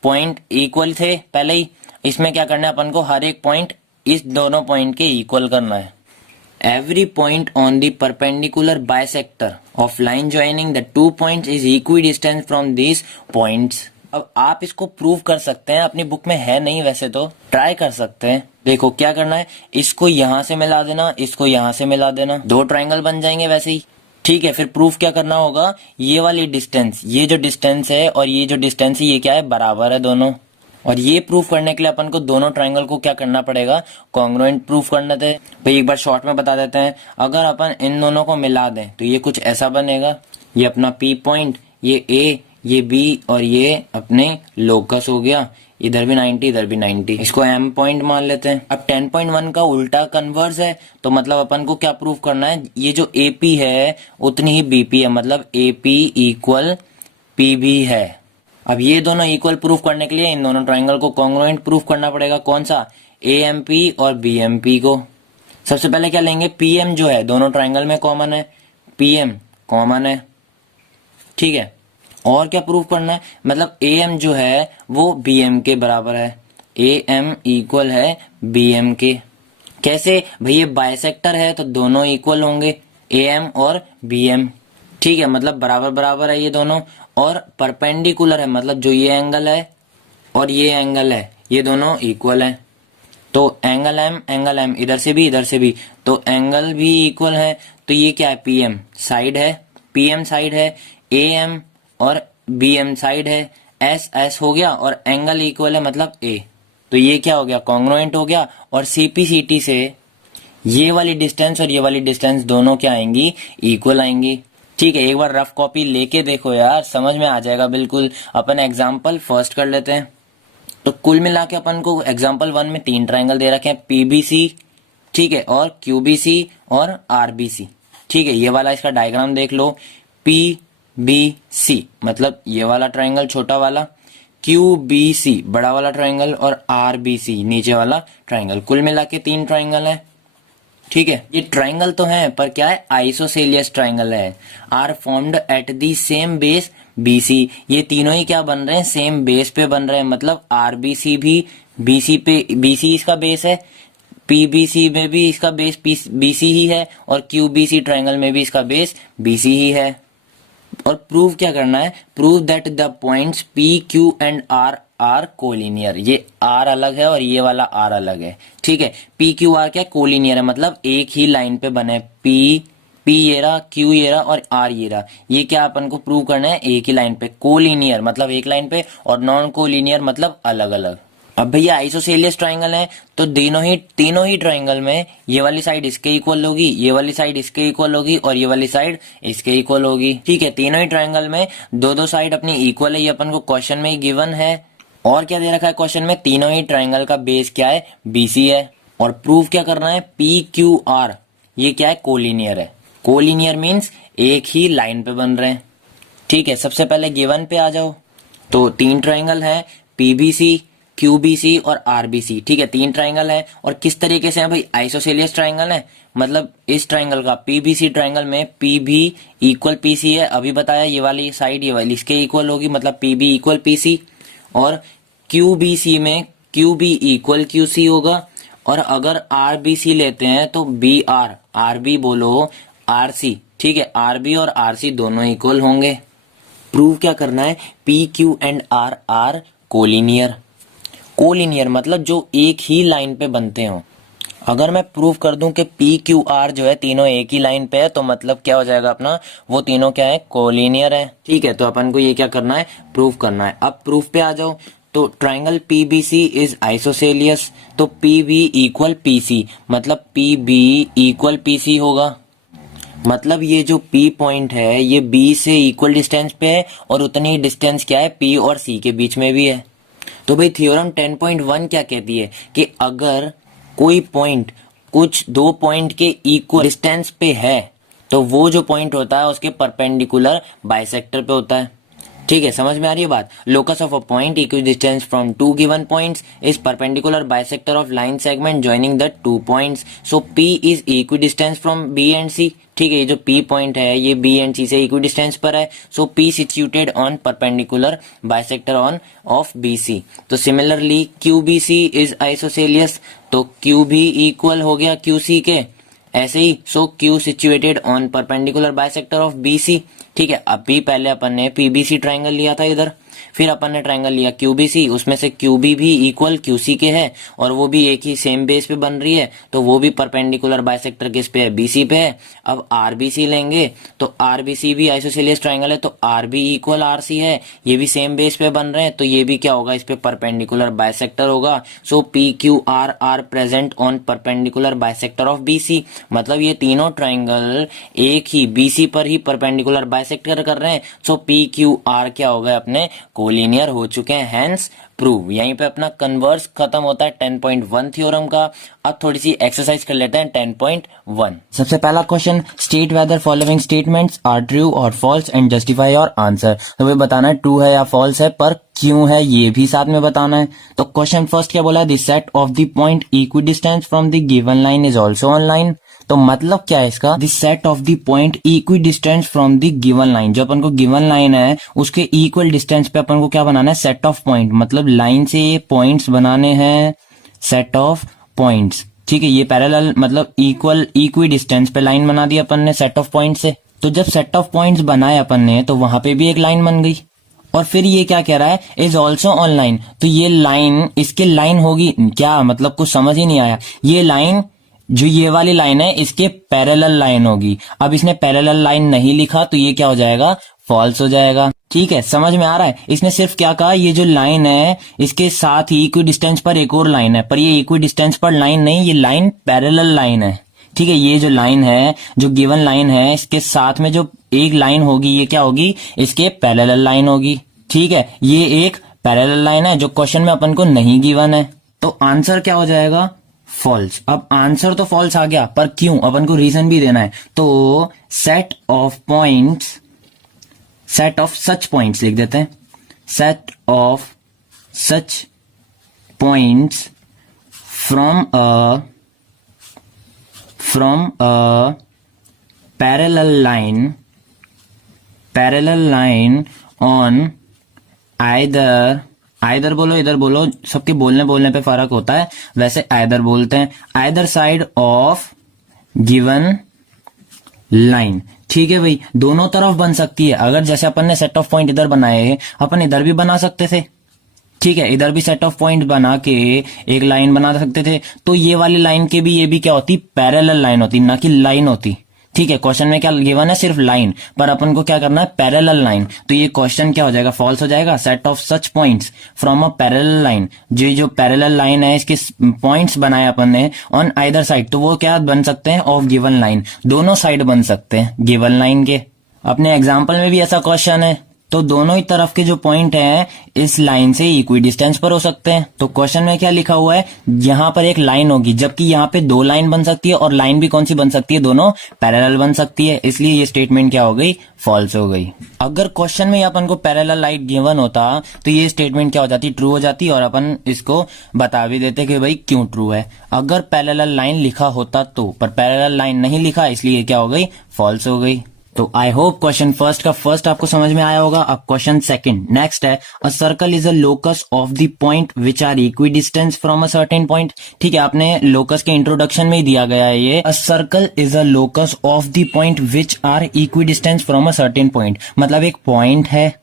पॉइंट इक्वल थे पहले ही, इसमें क्या करना है अपन को, हर एक पॉइंट इस दोनों पॉइंट के इक्वल करना है। Every point on the perpendicular bisector of line joining the two points is equidistant from these points। अब आप इसको प्रूव कर सकते हैं, अपनी बुक में है नहीं वैसे तो ट्राई कर सकते हैं। देखो क्या करना है, इसको यहां से मिला देना, इसको यहां से मिला देना, दो ट्रायंगल बन जाएंगे वैसे ही, ठीक है। फिर प्रूफ क्या करना होगा, ये वाली डिस्टेंस, ये जो डिस्टेंस है और ये जो डिस्टेंस है ये क्या है, बराबर है दोनों। और ये प्रूफ करने के लिए अपन को दोनों ट्रायंगल को क्या करना पड़ेगा, कॉन्ग्रुएंट प्रूफ करना थे भाई। एक बार शॉर्ट में बता देते हैं, अगर अपन इन दोनों को मिला दें तो ये कुछ ऐसा बनेगा, ये अपना P पॉइंट, ये A, ये B और ये अपने लोकस हो गया, इधर भी 90 इधर भी 90, इसको M पॉइंट मान लेते हैं। अब 10.1 का उल्टा कन्वर्स है तो मतलब अपन को क्या प्रूफ करना है, ये जो AP है उतनी ही BP है, मतलब AP इक्वल PB है। अब ये दोनों इक्वल प्रूफ करने के लिए इन दोनों ट्रायंगल को कॉन्ग्रुएंट प्रूफ करना पड़ेगा। कौन सा, AMP और BMP को। सबसे पहले क्या लेंगे, PM जो है दोनों ट्रायंगल में कॉमन है, PM कॉमन है, ठीक है। और क्या प्रूफ करना है, मतलब AM जो है वो BM के बराबर है, AM इक्वल है BM के। कैसे भाई, ये बाइसेक्टर है तो दोनों इक्वल होंगे, AM और BM, ठीक है, मतलब बराबर बराबर है ये दोनों। और परपेंडिकुलर है, मतलब जो ये एंगल है और ये एंगल है ये दोनों इक्वल है। तो एंगल M इधर से भी तो एंगल भी इक्वल है। तो ये क्या है, PM साइड है, PM साइड है, AM और BM साइड है, S हो गया और एंगल इक्वल है मतलब A। तो ये क्या हो गया, कॉन्ग्रुएंट हो गया। और CP/CT से ये वाली डिस्टेंस और ये वाली डिस्टेंस दोनों क्या आएंगी, इक्वल आएंगी, ठीक है। एक बार रफ कॉपी लेके देखो यार, समझ में आ जाएगा बिल्कुल। अपन एग्जाम्पल फर्स्ट कर लेते हैं। तो कुल मिला के अपन को एग्जाम्पल 1 में 3 ट्रायंगल दे रखे हैं, PBC, ठीक है, और QBC और RBC, ठीक है। ये वाला इसका डायग्राम देख लो, PBC मतलब ये वाला ट्रायंगल छोटा वाला, QBC बड़ा वाला ट्रायंगल और RBC नीचे वाला ट्रायंगल। कुल मिला के 3 ट्रायंगल है, ठीक है। ये ट्रायंगल तो है पर क्या है, आइसोसेलियस ट्रायंगल है। Are formed at the same base BC, ये तीनों ही क्या बन रहे हैं, सेम बेस पे बन रहे हैं, मतलब RBC भी BC पे, BC इसका बेस है, PBC में भी इसका बेस BC ही है और QBC ट्रायंगल में भी इसका बेस BC ही है। और प्रूव क्या करना है, prove that the points P, Q and R are collinear. ये R अलग है और ये वाला R अलग है, ठीक है। PQR क्या कोलिनियर है, मतलब एक ही लाइन पे बने, P ये रहा, Q ये रहा और R ये रहा। ये क्या अपन को प्रूव करना है, एक ही लाइन पे। कोलिनियर मतलब एक लाइन पे और नॉन कोलिनियर मतलब अलग अलग। अब भैया आइसोसेलियस ट्रायंगल है तो तीनों ही ट्रायंगल में ये वाली साइड इसके इक्वल होगी, ये वाली साइड इसके इक्वल होगी और ये वाली साइड इसके इक्वल होगी, ठीक है। तीनों ही ट्रायंगल में दो साइड अपनी इक्वल है, ये अपन को क्वेश्चन में ही गिवन है। और क्या दे रखा है क्वेश्चन में, तीनों ही ट्रायंगल का बेस क्या है, BC है। और प्रूफ क्या करना है, PQR ये क्या है, कोलिनियर है। कोलिनियर मीन्स एक ही लाइन पे बन रहे हैं, ठीक है। सबसे पहले गिवन पे आ जाओ। तो 3 ट्रायंगल है, PBC, QBC और RBC, ठीक है। 3 ट्रायंगल है और किस तरीके से है भाई, आइसोसेलियस ट्रायंगल है, मतलब इस ट्रायंगल का PBC ट्रायंगल में PB इक्वल PC है, अभी बताया। ये वाली साइड ये वाली इसके इक्वल होगी, मतलब PB इक्वल PC। और QBC में QB इक्वल QC होगा। और अगर RBC लेते हैं तो BR, RB बोलो RC, ठीक है। RB और RC दोनों इक्वल होंगे। प्रूव क्या करना है, PQ and R are collinear. Collinear मतलब जो एक ही लाइन पे बनते हो, अगर मैं प्रूव कर दूं कि पी क्यू आर जो है तीनों एक ही लाइन पे है, तो मतलब क्या हो जाएगा अपना, वो तीनों क्या है, कोलिनियर है। ठीक है, तो अपन को ये क्या करना है, प्रूव करना है। अब प्रूफ पे आ जाओ। तो ट्राइंगल पीबीसी इज आइसोसेलियस, तो पीबी इक्वल पीसी, मतलब पीबी इक्वल पीसी होगा। मतलब ये जो P पॉइंट है ये B से इक्वल डिस्टेंस पे है, और उतनी ही डिस्टेंस क्या है P और C के बीच में भी है। तो भाई थ्योरम 10.1 क्या कहती है कि अगर कोई पॉइंट कुछ दो पॉइंट के इक्वल डिस्टेंस पे है, तो वो जो पॉइंट होता है उसके परपेंडिकुलर बाइसेक्टर पे होता है। ठीक है, समझ में आ रही है बात। Locus of a point equi distance from two given points is perpendicular bisector of line segment joining the two points, so P is equi distance from B and C। ठीक है, ये जो P पॉइंट है ये B एंड C से इक्वी डिस्टेंस पर है, सो P situated on perpendicular bisector on off BC। तो सिमिलरली QBC इज आइसोसेलियस, तो QB इक्वल हो गया QC के, ऐसे ही सो Q situated on perpendicular bisector of BC। ठीक है, अभी पहले अपन ने PBC ट्राइंगल लिया था इधर, फिर अपन ने ट्राइंगल लिया QBC, उसमें से QB भी इक्वल QC के है, और वो भी एक ही सेम बेस पे बन रही है, तो वो भी परपेंडिकुलर बाइसेक्टर किस पे है, BC पे है। अब RBC लेंगे तो RBC भी आइसोसेलियस ट्राइंगल है, तो RB इक्वल RC है, ये भी सेम बेस पे बन रहे हैं, तो ये भी क्या होगा, इस पे परपेंडिकुलर बाइसेक्टर होगा। So PQR are present on perpendicular bisector of BC। मतलब ये तीनों ट्राइंगल एक ही BC पर ही परपेंडिकुलर बाइसेक्टर कर रहे हैं, सो PQR क्या हो गए, अपने कोलिनियर हो चुके हैं, हेंस प्रूव। यहीं पे अपना कन्वर्स खत्म होता है 10.1 थ्योरम का। अब थोड़ी सी एक्सरसाइज कर लेते हैं 10.1। सबसे पहला question, state whether following statements are true और false and justify your answer. तो वे बताना है ट्रू है या फॉल्स है, पर क्यों है ये भी साथ में बताना है। तो क्वेश्चन फर्स्ट क्या बोला है, the set of the point equi distance from the given line is also on line. तो मतलब क्या है इसका, the set of the point equi distance from the given line, जो अपन को गिवन लाइन है उसके इक्वल डिस्टेंस पे अपन को क्या बनाना है, सेट ऑफ पॉइंट। मतलब लाइन से पॉइंट्स बनाने हैं, सेट ऑफ पॉइंट्स। ठीक है, ये पैरेलल मतलब इक्वी डिस्टेंस पे लाइन बना दी अपन ने सेट ऑफ पॉइंट से। तो जब सेट ऑफ पॉइंट्स बनाए अपन ने, तो वहां पे भी एक लाइन बन गई। और फिर ये क्या कह रहा है, इज ऑल्सो ऑन लाइन। तो ये लाइन, इसके लाइन होगी क्या, मतलब कुछ समझ ही नहीं आया। ये लाइन, जो ये वाली लाइन है, इसके पैरेलल लाइन होगी। अब इसने पैरेलल लाइन नहीं लिखा, तो ये क्या हो जाएगा, फॉल्स हो जाएगा। ठीक है, समझ में आ रहा है। इसने सिर्फ क्या कहा, ये जो लाइन है इसके साथ ही इक्वी डिस्टेंस पर एक और लाइन है, पर ये इक्वी डिस्टेंस पर लाइन नहीं, ये लाइन पैरेलल लाइन है। ठीक है, ये जो लाइन है, जो गिवन लाइन है, इसके साथ में जो एक लाइन होगी, ये क्या होगी, इसके पैरेलल लाइन होगी। ठीक है, ये एक पैरेलल लाइन है जो क्वेश्चन में अपन को नहीं गिवन है, तो आंसर क्या हो जाएगा, फॉल्स। अब आंसर तो फॉल्स आ गया, पर क्यों, अपन को रीजन भी देना है। तो set of points, set of such points लिख देते हैं, set of such points from a parallel line on either बोलो, इधर बोलो, सबके बोलने पे फर्क होता है, वैसे आइदर बोलते हैं, either side of given line. ठीक है भाई, दोनों तरफ बन सकती है। अगर जैसे अपन ने सेट ऑफ पॉइंट इधर बनाए हैं, अपन इधर भी बना सकते थे। ठीक है, इधर भी सेट ऑफ पॉइंट बना के एक लाइन बना सकते थे, तो ये वाली लाइन के भी ये भी क्या होती, पैरेलल लाइन होती, ना कि लाइन होती। ठीक है, क्वेश्चन में क्या गिवन है, सिर्फ लाइन, पर अपन को क्या करना है, पैरेलल लाइन। तो ये क्वेश्चन क्या हो जाएगा, फॉल्स हो जाएगा। Set of such points from a parallel line, जो पैरेलल लाइन है इसके पॉइंट्स बनाए अपन ने ऑन आइदर साइड, तो वो क्या बन सकते हैं, ऑफ गिवन लाइन, दोनों साइड बन सकते हैं गिवन लाइन के। अपने एग्जाम्पल में भी ऐसा क्वेश्चन है, तो दोनों ही तरफ के जो पॉइंट हैं इस लाइन से इक्वी डिस्टेंस पर हो सकते हैं। तो क्वेश्चन में क्या लिखा हुआ है, यहां पर एक लाइन होगी, जबकि यहां पे दो लाइन बन सकती है, और लाइन भी कौन सी बन सकती है, दोनों पैरेलल बन सकती है, इसलिए ये स्टेटमेंट क्या हो गई, फॉल्स हो गई। अगर क्वेश्चन में अपन को पैरेलल लाइन गिवन होता, तो ये स्टेटमेंट क्या हो जाती, ट्रू हो जाती, और अपन इसको बता भी देते कि भाई क्यों ट्रू है। अगर पैरेलल लाइन लिखा होता तो, पर पैरेलल लाइन नहीं लिखा, इसलिए क्या हो गई, फॉल्स हो गई। तो आई होप क्वेश्चन फर्स्ट का फर्स्ट आपको समझ में आया होगा। अब क्वेश्चन सेकंड नेक्स्ट है, a circle is a locus of the point which are equi distance from a certain point. ठीक है, आपने लोकस के इंट्रोडक्शन में ही दिया गया है ये, a circle is a locus of the point which are equi distance from a certain point. मतलब एक पॉइंट है,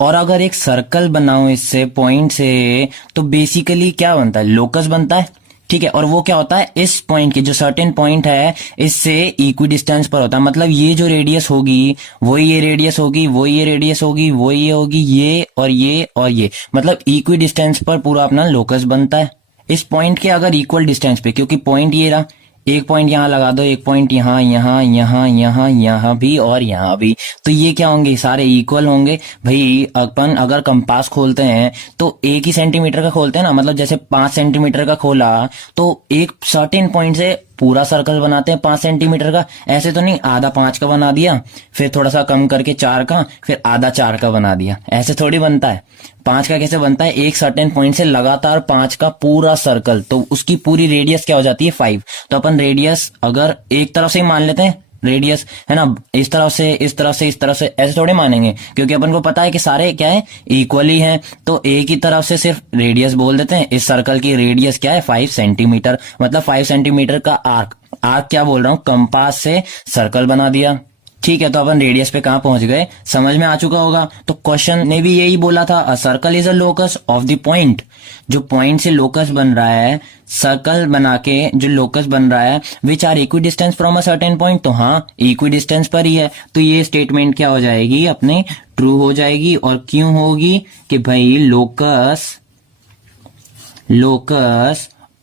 और अगर एक सर्कल बनाओ इससे पॉइंट से, तो बेसिकली क्या बनता है, लोकस बनता है। ठीक है, और वो क्या होता है, इस पॉइंट के जो सर्टेन पॉइंट है इससे इक्वी डिस्टेंस पर होता है। मतलब ये जो रेडियस होगी वही ये रेडियस होगी, वही ये रेडियस होगी, वही ये होगी, ये और ये और ये, मतलब इक्वी डिस्टेंस पर पूरा अपना लोकस बनता है। इस पॉइंट के अगर इक्वल डिस्टेंस पे, क्योंकि पॉइंट ये रहा, एक पॉइंट यहां लगा दो, एक पॉइंट यहाँ यहाँ यहाँ यहाँ यहाँ भी और यहाँ भी, तो ये क्या होंगे, सारे इक्वल होंगे। भाई अपन अगर कंपास खोलते हैं तो एक ही सेंटीमीटर का खोलते हैं ना, मतलब जैसे 5 सेंटीमीटर का खोला तो एक सर्टेन पॉइंट से पूरा सर्कल बनाते हैं 5 सेंटीमीटर का, ऐसे तो नहीं आधा 5 का बना दिया, फिर थोड़ा सा कम करके 4 का, फिर आधा 4 का बना दिया, ऐसे थोड़ी बनता है। 5 का कैसे बनता है, एक सर्टेन पॉइंट से लगातार 5 का पूरा सर्कल, तो उसकी पूरी रेडियस क्या हो जाती है 5। तो अपन रेडियस अगर एक तरफ से ही मान लेते हैं, रेडियस है ना, इस तरफ से इस तरफ से इस तरफ से ऐसे थोड़े मानेंगे, क्योंकि अपन को पता है कि सारे क्या है, इक्वली हैं, तो एक ही तरफ से सिर्फ रेडियस बोल देते हैं। इस सर्कल की रेडियस क्या है 5 सेंटीमीटर, मतलब 5 सेंटीमीटर का आर्क, आर्क क्या बोल रहा हूं, कंपास से सर्कल बना दिया। ठीक है, तो अपन रेडियस पे कहां पहुंच गए, समझ में आ चुका होगा। तो क्वेश्चन ने भी यही बोला था, अ circle is a locus of the point, जो पॉइंट से लोकस बन रहा है, सर्कल बना के जो लोकस बन रहा है, which are equi distance from a certain point, तो हाँ इक्वी डिस्टेंस पर ही है, तो ये स्टेटमेंट क्या हो जाएगी अपने, ट्रू हो जाएगी। और क्यों होगी कि भाई locus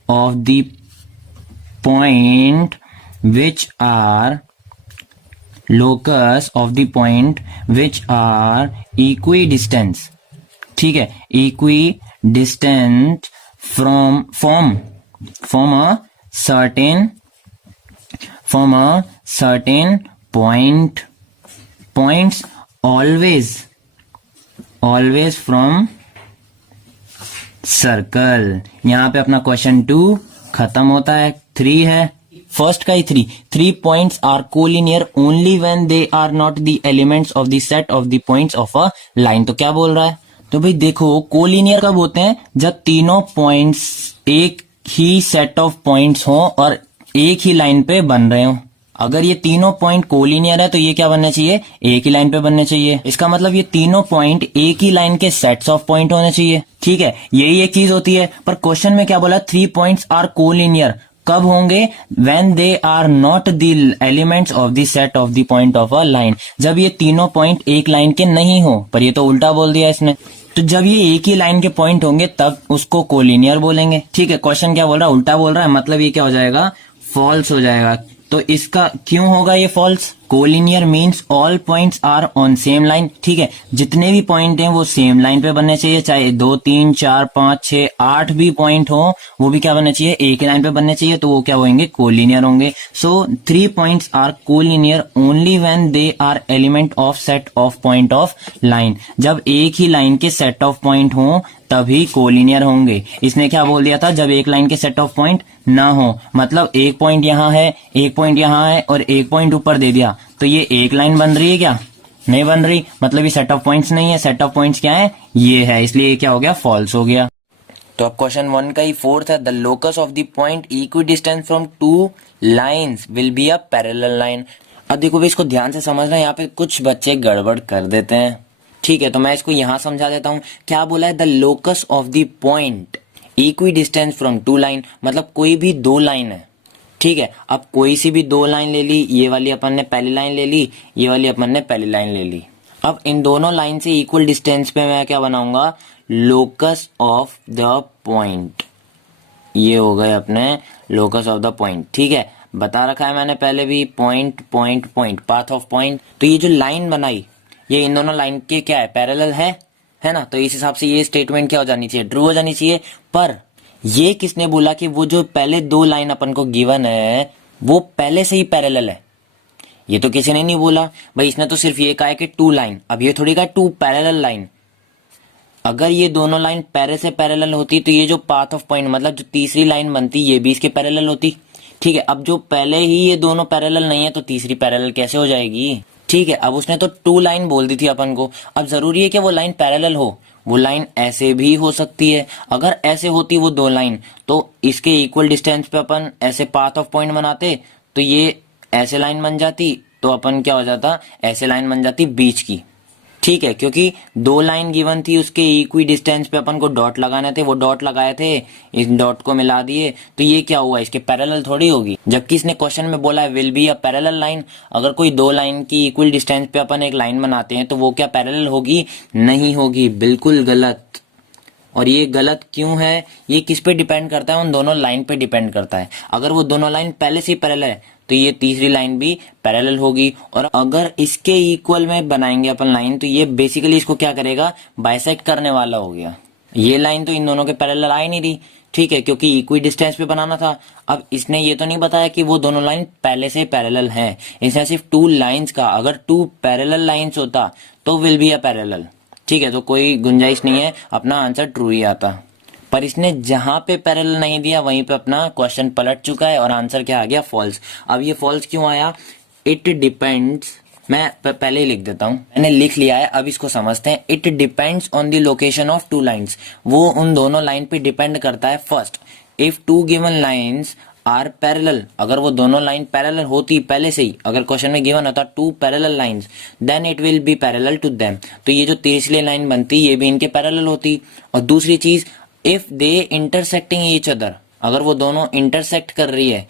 of the point which are locus of the point which are equidistant, ठीक है, equidistant from a certain points always from circle. यहां पे अपना क्वेश्चन 2 खत्म होता है। 3 है, फर्स्ट का ही 3 points are collinear only when they are not the elements of the set of the points of a line. तो क्या बोल रहा है, तो भाई देखो कोलिनियर कब होते हैं, जब तीनों पॉइंट्स एक ही सेट ऑफ पॉइंट्स हो और एक ही लाइन पे बन रहे हो। अगर ये तीनों पॉइंट कोलिनियर है तो ये क्या बनना चाहिए, एक ही लाइन पे बनने चाहिए। इसका मतलब ये तीनों पॉइंट एक ही लाइन के सेट्स ऑफ पॉइंट होने चाहिए। ठीक है, यही एक चीज होती है। पर क्वेश्चन में क्या बोला, 3 पॉइंट्स आर कोलिनियर, कब होंगे, when they are not the elements of the set of the point of a line, जब ये तीनों पॉइंट एक लाइन के नहीं हो। पर ये तो उल्टा बोल दिया इसने, तो जब ये एक ही लाइन के पॉइंट होंगे तब उसको कोलिनियर बोलेंगे। ठीक है, क्वेश्चन क्या बोल रहा है, उल्टा बोल रहा है, मतलब ये क्या हो जाएगा, फॉल्स हो जाएगा। तो इसका क्यों होगा ये false, collinear means all points are on same line. ठीक है, जितने भी पॉइंट हैं वो सेम लाइन पे बनने चाहिए, चाहे 2 3 4 5 6 8 भी पॉइंट हो, वो भी क्या बनने चाहिए, एक ही लाइन पे बनने चाहिए, तो वो क्या होंगे, कोलिनियर होंगे। So 3 points are collinear only when they are element of set of point of line. जब एक ही लाइन के सेट ऑफ पॉइंट हो तभी कोलिनियर होंगे। इसने क्या बोल दिया था, जब एक लाइन के सेट ऑफ पॉइंट ना हो, मतलब एक पॉइंट यहां है, एक पॉइंट यहां है और एक पॉइंट ऊपर दे दिया, तो ये एक लाइन बन रही है क्या, नहीं बन रही, मतलब ये सेट ऑफ पॉइंट्स नहीं है। सेट ऑफ पॉइंट्स क्या है, ये है, इसलिए ये क्या हो गया, फॉल्स हो गया। तो अब क्वेश्चन 1 का ही 4th है, the locus of the point equi distance from 2 lines will be a parallel line. अब देखो भाई, इसको ध्यान से समझना, यहाँ पे कुछ बच्चे गड़बड़ कर देते हैं। ठीक है, तो मैं इसको यहां समझा देता हूं। क्या बोला है, the locus of the point equi distance from 2 line, मतलब कोई भी 2 लाइन है। ठीक है, अब कोई सी भी 2 लाइन ले ली, ये वाली अपन ने पहली लाइन ले ली, ये वाली अपन ने पहली लाइन ले ली। अब इन दोनों लाइन से इक्वल डिस्टेंस पे मैं क्या बनाऊंगा, लोकस ऑफ द पॉइंट। ये हो गए अपने लोकस ऑफ द पॉइंट। ठीक है, बता रखा है मैंने पहले भी, point point point, path of point. तो ये जो लाइन बनाई, ये इन दोनों लाइन के क्या है, पैरेलल है ना, तो इस हिसाब से ये स्टेटमेंट क्या हो जानी चाहिए, ट्रू हो जानी चाहिए। पर ये किसने बोला कि वो जो पहले 2 लाइन अपन को गिवन है वो पहले से ही पैरेलल है, ये तो किसी ने नहीं बोला भाई। इसने तो सिर्फ ये कहा है कि 2 लाइन, अब ये थोड़ी कहा 2 पैरेलल लाइन। अगर ये दोनों लाइन पहले से पैरेलल होती तो ये जो पाथ ऑफ पॉइंट, मतलब जो तीसरी लाइन बनती, ये भी इसके पैरेलल होती। ठीक है, अब जो पहले ही ये दोनों पैरेलल नहीं है तो तीसरी पैरेलल कैसे हो जाएगी। ठीक है, अब उसने तो 2 लाइन बोल दी थी अपन को, अब जरूरी है कि वो लाइन पैरेलल हो, वो लाइन ऐसे भी हो सकती है। अगर ऐसे होती वो 2 लाइन, तो इसके इक्वल डिस्टेंस पे अपन ऐसे पाथ ऑफ पॉइंट बनाते, तो ये ऐसे लाइन बन जाती, तो अपन क्या हो जाता, ऐसे लाइन बन जाती बीच की। ठीक है, क्योंकि दो लाइन गिवन थी, उसके इक्वी डिस्टेंस पे अपन को डॉट लगाने थे, वो डॉट लगाए थे, इस डॉट को मिला दिए, तो ये क्या हुआ, इसके पैरेलल थोड़ी होगी, जबकि इसने क्वेश्चन में बोला है will be a parallel line. अगर कोई दो लाइन की इक्वल डिस्टेंस पे अपन एक लाइन बनाते हैं तो वो क्या पैरेलल होगी, नहीं होगी, बिल्कुल गलत। और ये गलत क्यों है, ये किस पे डिपेंड करता है, उन दोनों लाइन पे डिपेंड करता है। अगर वो दोनों लाइन पहले से ही पैरेलल है तो ये तीसरी लाइन भी पैरेलल होगी, और अगर इसके इक्वल में बनाएंगे अपन लाइन तो ये बेसिकली इसको क्या करेगा, बाइसेक्ट करने वाला हो गया। ये लाइन तो इन दोनों के पैरेलल आ ही नहीं रही, ठीक है, क्योंकि इक्वी डिस्टेंस पे बनाना था। अब इसने ये तो नहीं बताया कि वो दोनों लाइन पहले से पैरेलल हैं, इसने सिर्फ टू लाइंस का, अगर टू पैरेलल लाइंस होता तो विल बी अ पैरेलल, ठीक है, तो कोई गुंजाइश नहीं है, अपना आंसर ट्रू ही आता। पर इसने जहां पे पैरेलल नहीं दिया वहीं पे अपना क्वेश्चन पलट चुका है और आंसर क्या आ गया, फॉल्स। अब ये फॉल्स क्यों आया, इट डिपेंड्स, मैं पहले ही लिख देता हूं, मैंने लिख लिया है, अब इसको समझते हैं। It depends on the location of two lines, वो उन दोनों लाइन पे डिपेंड करता है। First, if two given lines are parallel, अगर वो दोनों लाइन पैरेलल होती पहले से ही, अगर क्वेश्चन में गिवन होता two parallel lines, then it will be parallel to them, तो ये जो तीसरी लाइन बनती ये भी इनके पैरेलल होती। और दूसरी चीज, if they intersecting each other, अगर वो दोनों इंटरसेक्ट कर रही है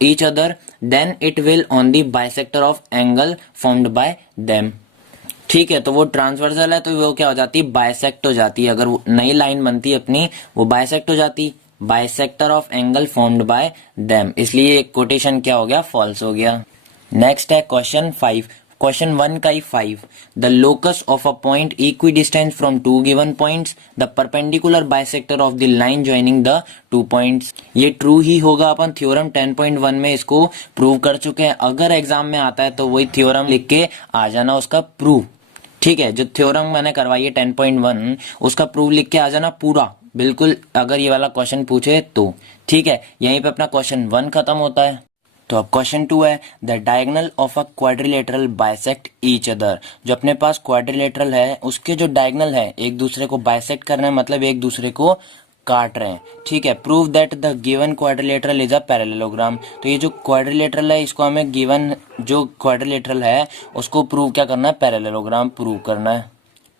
each other, then it will on the bisector of angle formed by them, ठीक है, तो वो ट्रांसवर्सल है तो वो क्या हो जाती है, बाइसेक्ट हो जाती है। अगर वो नई लाइन बनती है अपनी, वो बाइसेक्ट हो जाती, bisector of angle formed by them, इसलिए एक कोटेशन क्या हो गया, फॉल्स हो गया। नेक्स्ट है क्वेश्चन 5, क्वेश्चन 1 का ही 5, the locus of a point equi distance from two given points, the perpendicular bisector of the line joining the two points. ये ट्रू ही होगा, अपन थ्योरम 10.1 में इसको प्रूव कर चुके हैं। अगर एग्जाम में आता है तो वही थ्योरम लिख के आ जाना, उसका प्रूव, ठीक है, जो थ्योरम मैंने करवाई है 10.1 उसका प्रूव लिख के आ जाना पूरा, बिल्कुल, अगर ये वाला क्वेश्चन पूछे तो, ठीक है। यहीं पे अपना क्वेश्चन 1 खत्म होता है। तो अब क्वेश्चन 2 है, the diagonal of a quadrilateral bisect each other, जो अपने पास क्वाड्रिलेटरल है उसके जो डायगोनल है एक दूसरे को बाइसेक्ट करना है, मतलब एक दूसरे को काट रहे हैं, ठीक है। Prove that the given quadrilateral is a parallelogram, तो ये जो क्वाड्रिलेटरल है इसको हमें गिवन जो क्वाड्रिलेटरल है उसको प्रूव क्या करना है, पैरेललोग्राम प्रूव करना है,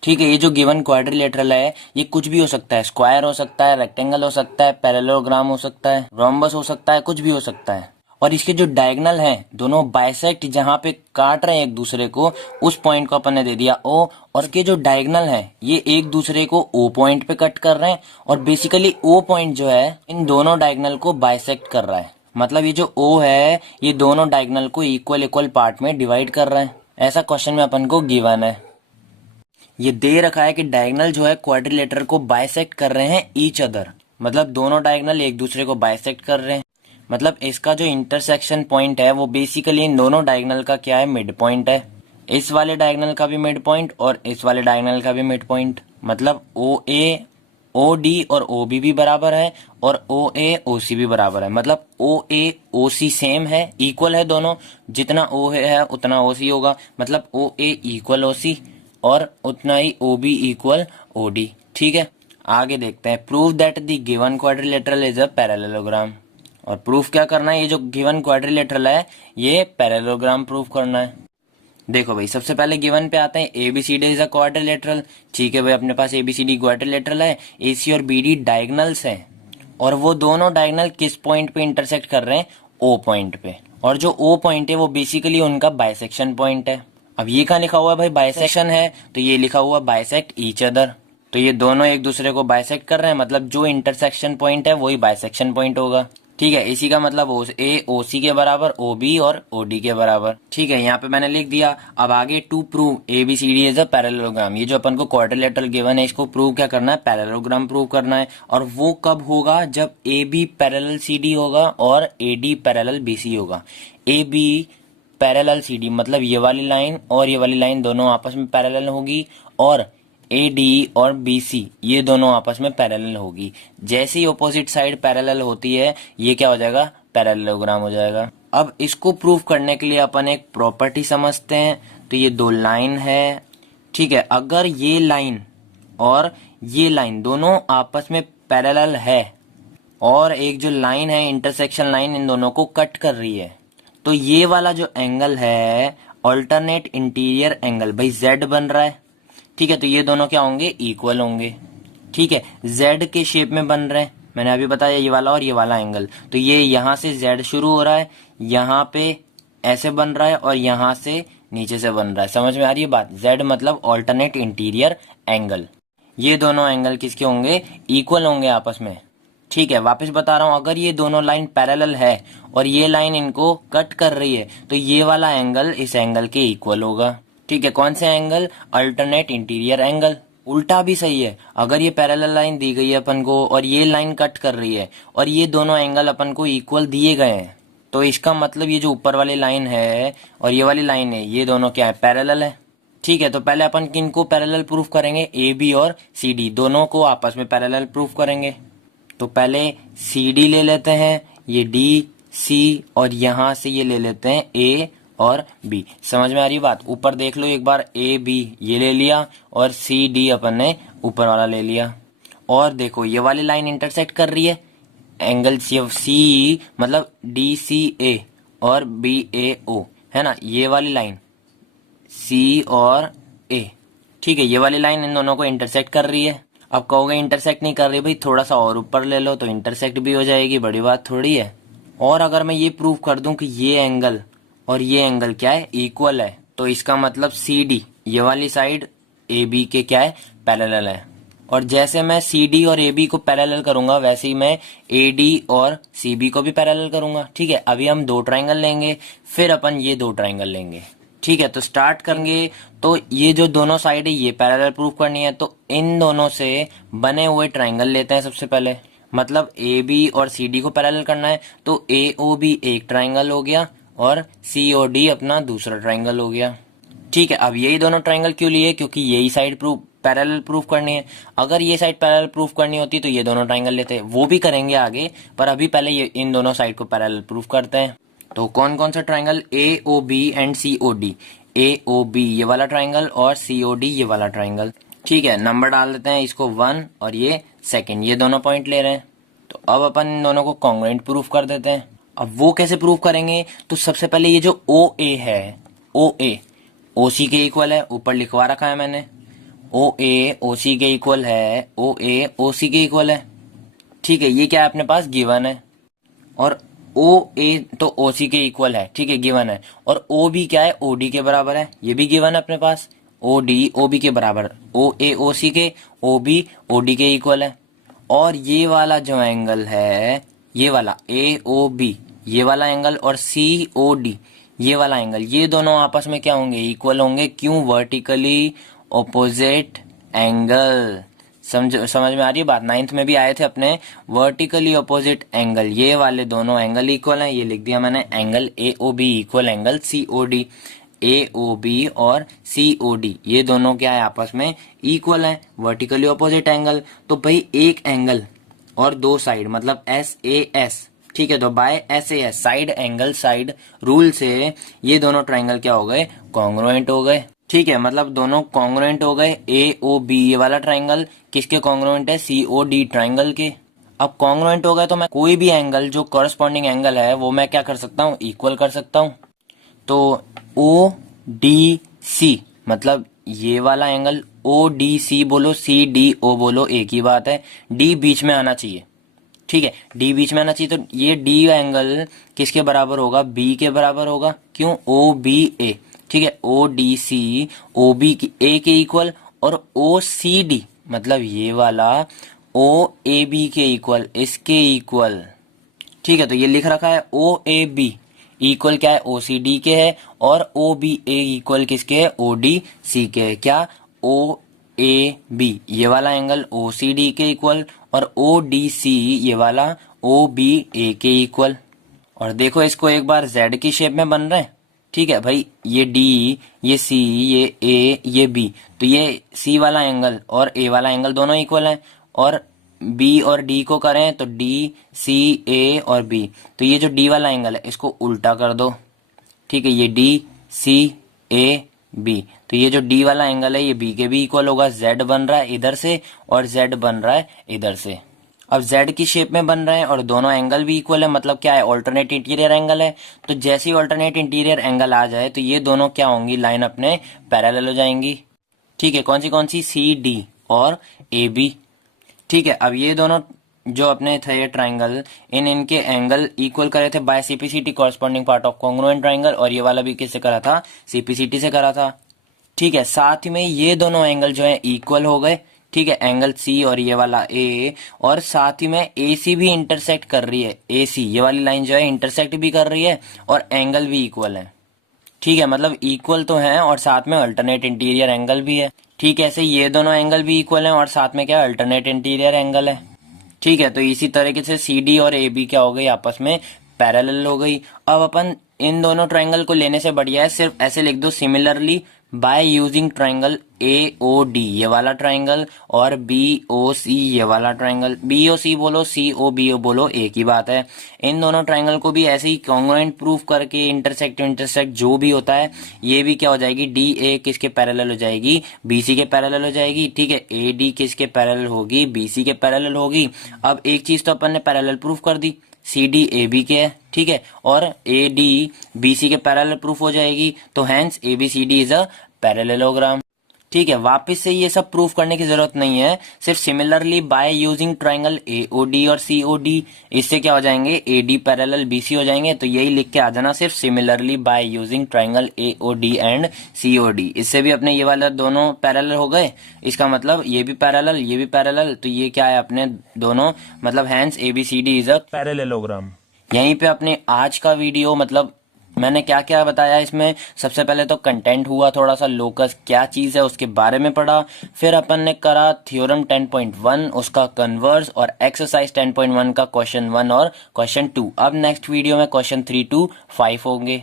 ठीक है। ये जो गिवन क्वाड्रिलेटरल है ये कुछ भी हो सकता है, स्क्वायर हो सकता है, रेक्टेंगल हो सकता है, पैरेललोग्राम हो सकता है, रोम्बस हो सकता है, कुछ भी हो सकता है। और इसके जो डायगोनल हैं दोनों बाइसेक्ट जहां पे काट रहे हैं एक दूसरे को, उस पॉइंट को अपन ने दे दिया ओ, और इसके जो डायगोनल हैं ये एक दूसरे को ओ पॉइंट पे कट कर रहे हैं, और बेसिकली ओ पॉइंट जो है इन दोनों डायगोनल को बाइसेक्ट कर रहा है, मतलब ये जो ओ है ये दोनों डायगोनल को इक्वल इक्वल पार्ट में डिवाइड कर रहा है। ऐसा क्वेश्चन में अपन को गिवन है, ये दे रखा है कि डायगोनल जो है क्वाड्रिलेटरल को बाइसेक्ट कर रहे हैं ईच अदर, मतलब दोनों डायगोनल एक दूसरे को बाइसेक्ट कर रहे हैं, मतलब इसका जो इंटरसेक्शन पॉइंट है वो बेसिकली इन दोनों डायगोनल का क्या है, मिड पॉइंट है। इस वाले डायगोनल का भी मिड पॉइंट और इस वाले डायगोनल का भी मिड पॉइंट, मतलब ओ ए ओ डी और ओ बी भी बराबर है और ओ ए ओ सी भी बराबर है, मतलब ओ ए ओ सी सेम है, इक्वल है दोनों, जितना ओ है उतना ओ सी होगा, मतलब ओ ए इक्वल ओ सी और उतना ही O B equal O D, ठीक है। आगे देखते हैं, prove that the given quadrilateral is a parallelogram, और प्रूफ क्या करना है, ये जो गिवन क्वाड्रिलेटरल है ये पैरेललोग्राम प्रूफ करना है। देखो भाई, सबसे पहले गिवन पे आते हैं, एबीसीडी इज अ क्वाड्रिलेटरल, ठीक है भाई, अपने पास एबीसीडी क्वाड्रिलेटरल है, एसी और बीडी डायगोनल्स हैं, और वो दोनों डायगोनल किस पॉइंट पे इंटरसेक्ट कर रहे हैं, ओ पॉइंट पे, और जो ओ पॉइंट है वो बेसिकली उनका बाइसेक्शन पॉइंट है। अब ये कहाँ लिखा हुआ है भाई, बाइसेक्शन है, तो ये लिखा हुआ बाइसेक्ट ईच अदर, तो ये दोनों एक दूसरे को बाइसेक्ट कर रहे हैं, मतलब जो इंटरसेक्शन पॉइंट है वही बाइसेक्शन पॉइंट होगा, ठीक है। इसी का मतलब ए ओ सी के बराबर, ओ बी और ओ डी के बराबर, ठीक है, यहाँ पे मैंने लिख दिया। अब आगे to prove A B C D is a parallelogram, ये जो अपन को क्वाड्रिलेटरल गिवन है इसको प्रूव क्या करना है, पैरेललोग्राम प्रूव करना है, और वो कब होगा, जब A B parallel C D होगा और A D parallel B C होगा। A B parallel C D मतलब ये वाली लाइन और ये वाली लाइन दोनों आपस में पैरेलल होगी, और ए डी और बी सी ये दोनों आपस में पैरेलल होगी। जैसे ही ऑपोजिट साइड पैरेलल होती है ये क्या हो जाएगा, पैरेललोग्राम हो जाएगा। अब इसको प्रूव करने के लिए अपन एक प्रॉपर्टी समझते हैं, तो ये दो लाइन है, ठीक है, अगर ये लाइन और ये लाइन दोनों आपस में पैरेलल है और एक जो लाइन है इंटरसेक्शन लाइन इन दोनों को कट कर रही है, तो ये वाला जो एंगल है ऑल्टरनेट इंटीरियर एंगल, भाई जेड बन रहा है, ठीक है, तो ये दोनों क्या होंगे, इक्वल होंगे, ठीक है, जेड के शेप में बन रहे हैं, मैंने अभी बताया ये वाला और ये वाला एंगल, तो ये यहां से जेड शुरू हो रहा है, यहां पे ऐसे बन रहा है और यहां से नीचे से बन रहा है, समझ में आ रही है बात, जेड मतलब ऑल्टरनेट इंटीरियर एंगल, ये दोनों एंगल किसके होंगे, इक्वल होंगे आपस में, ठीक है। वापस बता रहा हूं, अगर ये दोनों लाइन पैरेलल है और ये लाइन इनको कट कर रही है तो ये वाला एंगल इस एंगल के इक्वल होगा, ठीक है। कौन से एंगल, अल्टरनेट इंटीरियर एंगल। उल्टा भी सही है, अगर ये पैरेलल लाइन दी गई है अपन को और ये लाइन कट कर रही है और ये दोनों एंगल अपन को इक्वल दिए गए हैं, तो इसका मतलब ये जो ऊपर वाली लाइन है और ये वाली लाइन है, ये दोनों क्या है, पैरेलल है, ठीक है। तो पहले अपन किनको पैरेलल प्रूफ करेंगे, ए बी और सी डी दोनों को आपस में पैरेलल प्रूफ करेंगे। तो पहले सी डी ले लेते हैं, ये डी सी, और यहां से ये ले लेते हैं ए और बी, समझ में आ रही बात। ऊपर देख लो एक बार, ए बी ये ले लिया और सी डी अपन ने ऊपर वाला ले लिया, और देखो ये वाली लाइन इंटरसेक्ट कर रही है एंगल सी, मतलब डी सी ए और बी ए ओ, है ना, ये वाली लाइन सी और ए, ठीक है, ये वाली लाइन इन दोनों को इंटरसेक्ट कर रही है। अब कहोगे इंटरसेक्ट नहीं कर रही, भाई थोड़ा सा और ऊपर ले लो तो इंटरसेक्ट भी हो जाएगी, बड़ी बात थोड़ी है। और अगर मैं ये प्रूव कर दूं कि ये एंगल और ये एंगल क्या है, इक्वल है, तो इसका मतलब सी डी ये वाली साइड ए बी के क्या है, पैरेलल है। और जैसे मैं सी डी और ए बी को पैरेलल करूंगा वैसे ही मैं ए डी और सी बी को भी पैरेलल करूंगा, ठीक है। अभी हम दो ट्राइंगल लेंगे, फिर अपन ये दो ट्राइंगल लेंगे, ठीक है। तो स्टार्ट करेंगे, तो ये जो दोनों साइड है ये पैरेलल प्रूफ करनी है, तो इन दोनों से बने हुए ट्राइंगल लेते हैं सबसे पहले, मतलब ए बी और सी डी को पैरेलल करना है, तो ए ओ बी एक ट्राइंगल हो गया और सी ओ डी अपना दूसरा ट्राइंगल हो गया, ठीक है। अब यही दोनों ट्राइंगल क्यों लिए, क्योंकि यही साइड प्रूफ पैरेलल प्रूफ करनी है। अगर ये साइड पैरेलल प्रूफ करनी होती तो ये दोनों ट्राइंगल लेते, वो भी करेंगे आगे, पर अभी पहले ये इन दोनों साइड को पैरेलल प्रूफ करते हैं। तो कौन कौन सा triangle, A O B and C O D, A O B ये वाला ट्राइंगल और सी ओ डी ये वाला ट्राइंगल, ठीक है। नंबर डाल देते हैं, इसको 1 और ये सेकंड, ये दोनों पॉइंट ले रहे हैं। तो अब अपन इन दोनों को कॉन्ग्रुएंट प्रूफ कर देते हैं। अब वो कैसे प्रूफ करेंगे, तो सबसे पहले ये जो ओ ए है, ओ ए ओ सी के इक्वल है, ऊपर लिखवा रखा है मैंने, ओ ए ओ सी के इक्वल है, ओ ए ओ सी के इक्वल है, ठीक है। ये क्या है अपने पास, गिवन है। और ओ ए तो ओ सी के इक्वल है, ठीक है, गिवन है। और ओ बी क्या है, ओ डी के बराबर है, ये भी गिवन है अपने पास, ओ डी ओ बी के बराबर, ओ ए ओ सी के, ओ बी ओ डी के इक्वल है। और ये वाला जो एंगल है, ये वाला ए ओ बी ये वाला एंगल और सी ओ डी ये वाला एंगल, ये दोनों आपस में क्या होंगे, इक्वल होंगे। क्यों, वर्टिकली ऑपोजिट एंगल। समझ में आ रही है बात। 9th में भी आए थे अपने, वर्टिकली ऑपोजिट एंगल, ये वाले दोनों एंगल इक्वल हैं, ये लिख दिया मैंने, angle A O B equal angle C O D, A O B और सी ओ डी ये दोनों क्या है, आपस में इक्वल है, वर्टिकली ऑपोजिट एंगल। तो भाई एक एंगल और दो साइड, मतलब एस ए एस, ठीक है। तो by S A S, side angle side rule से ये दोनों ट्राइंगल क्या हो गए, कॉन्ग्रुएंट हो गए, ठीक है। मतलब दोनों कॉन्ग्रुएंट हो गए। ए ओ बी ये वाला ट्राइंगल किसके कॉन्ग्रुएंट है, सी ओ डी ट्राइंगल के। अब कॉन्ग्रुएंट हो गए तो मैं कोई भी एंगल जो कॉरस्पॉन्डिंग एंगल है वो मैं क्या कर सकता हूँ, इक्वल कर सकता हूँ। तो ओ डी सी मतलब ये वाला एंगल, ओ डी सी बोलो, सी डी ओ बोलो, एक ही बात है। डी बीच में आना चाहिए, ठीक है, डी बीच में आना चाहिए। तो ये डी एंगल किसके बराबर होगा, बी के बराबर होगा। क्यों, ओ बी ए, ठीक है। O D C O B ए के इक्वल, और ओ सी डी मतलब ये वाला ओ ए बी के इक्वल, इसके इक्वल, ठीक है। तो ये लिख रखा है ओ ए बी इक्वल क्या है, ओ सी डी के है, और ओ बी ए इक्वल किसके है, ओ डी सी के है। क्या, ओ ए बी ये वाला एंगल ओ सी डी के इक्वल, और ओ डी सी ये वाला ओ बी ए के इक्वल। और देखो इसको एक बार जेड की शेप में बन रहे हैं, ठीक है भाई। ये डी, ये सी, ये ए, ये बी, तो ये सी वाला एंगल और ए वाला एंगल दोनों इक्वल हैं। और बी और डी को करें तो डी सी ए और बी, तो ये जो डी वाला एंगल है इसको उल्टा कर दो, ठीक है। ये डी सी ए बी, तो ये जो डी वाला एंगल है ये बी के भी इक्वल होगा। जेड बन रहा है इधर से और जेड बन रहा है इधर से। अब जेड की शेप में बन रहे हैं और दोनों एंगल भी इक्वल है, मतलब क्या है, ऑल्टरनेट इंटीरियर एंगल है। तो जैसे ही ऑल्टरनेट इंटीरियर एंगल आ जाए तो ये दोनों क्या होंगी, लाइन अपने पैरेलल हो जाएंगी। ठीक है, कौन सी सी डी और ए बी। ठीक है, अब ये दोनों जो अपने थे ट्राइंगल, इनके एंगल इक्वल करे थे by CPCT, corresponding part of congruent triangle, और ये वाला भी किससे करा था, सीपीसीटी से करा था। ठीक है, साथ में ये दोनों एंगल जो है इक्वल हो गए। ठीक है, एंगल सी और ये वाला ए, और साथ ही में ए सी भी इंटरसेक्ट कर रही है, ए सी ये वाली लाइन जो है इंटरसेक्ट भी कर रही है और एंगल भी इक्वल है। ठीक है, मतलब इक्वल तो है और साथ में अल्टरनेट इंटीरियर एंगल भी है। ठीक है, ऐसे ये दोनों एंगल भी इक्वल हैं और साथ में क्या अल्टरनेट इंटीरियर एंगल है। ठीक है, तो इसी तरीके से सी डी और ए बी क्या हो गई, आपस में पैरेलल हो गई। अब अपन इन दोनों ट्राइंगल को लेने से बढ़िया है सिर्फ ऐसे लिख दो, similarly by using triangle A O D ये वाला ट्राइंगल और बी ओ सी ये वाला ट्राइंगल। बी ओ सी बोलो, सी ओ बी ओ बोलो, एक ही बात है। इन दोनों ट्राइंगल को भी ऐसे ही कॉन्ग्रुएंट प्रूफ करके इंटरसेक्ट इंटरसेक्ट जो भी होता है, ये भी क्या हो जाएगी, डी ए किसके पैरेलल हो जाएगी, बी सी के पैरेलल हो जाएगी। ठीक है, ए डी किसके पैरेलल होगी, बी सी के पैरेलल होगी। अब एक चीज तो अपन ने पैरेलल प्रूफ कर दी, सी डी ए बी के है। ठीक है, और ए डी बी सी के पैरेलल प्रूफ हो जाएगी, तो hence A B C D is a parallelogram. ठीक है, वापस से ये सब प्रूफ करने की जरूरत नहीं है, सिर्फ similarly by using triangle A O D और सी ओ डी, इससे क्या हो जाएंगे, A D parallel B C हो जाएंगे। तो यही लिख के आ जाना, सिर्फ similarly by using triangle A O D and C O D. इससे भी अपने ये वाला दोनों पैरेलल हो गए, इसका मतलब ये भी पैरेलल ये भी पैरेलल, तो ये क्या है अपने दोनों, मतलब hence A B C D is a parallelogram. यहीं पे अपने आज का वीडियो, मतलब मैंने क्या क्या बताया इसमें, सबसे पहले तो कंटेंट हुआ, थोड़ा सा लोकस क्या चीज है उसके बारे में पढ़ा, फिर अपन ने करा थ्योरम 10.1 उसका कन्वर्स, और एक्सरसाइज 10.1 का क्वेश्चन 1 और क्वेश्चन 2। अब नेक्स्ट वीडियो में क्वेश्चन 3 to 5 होंगे।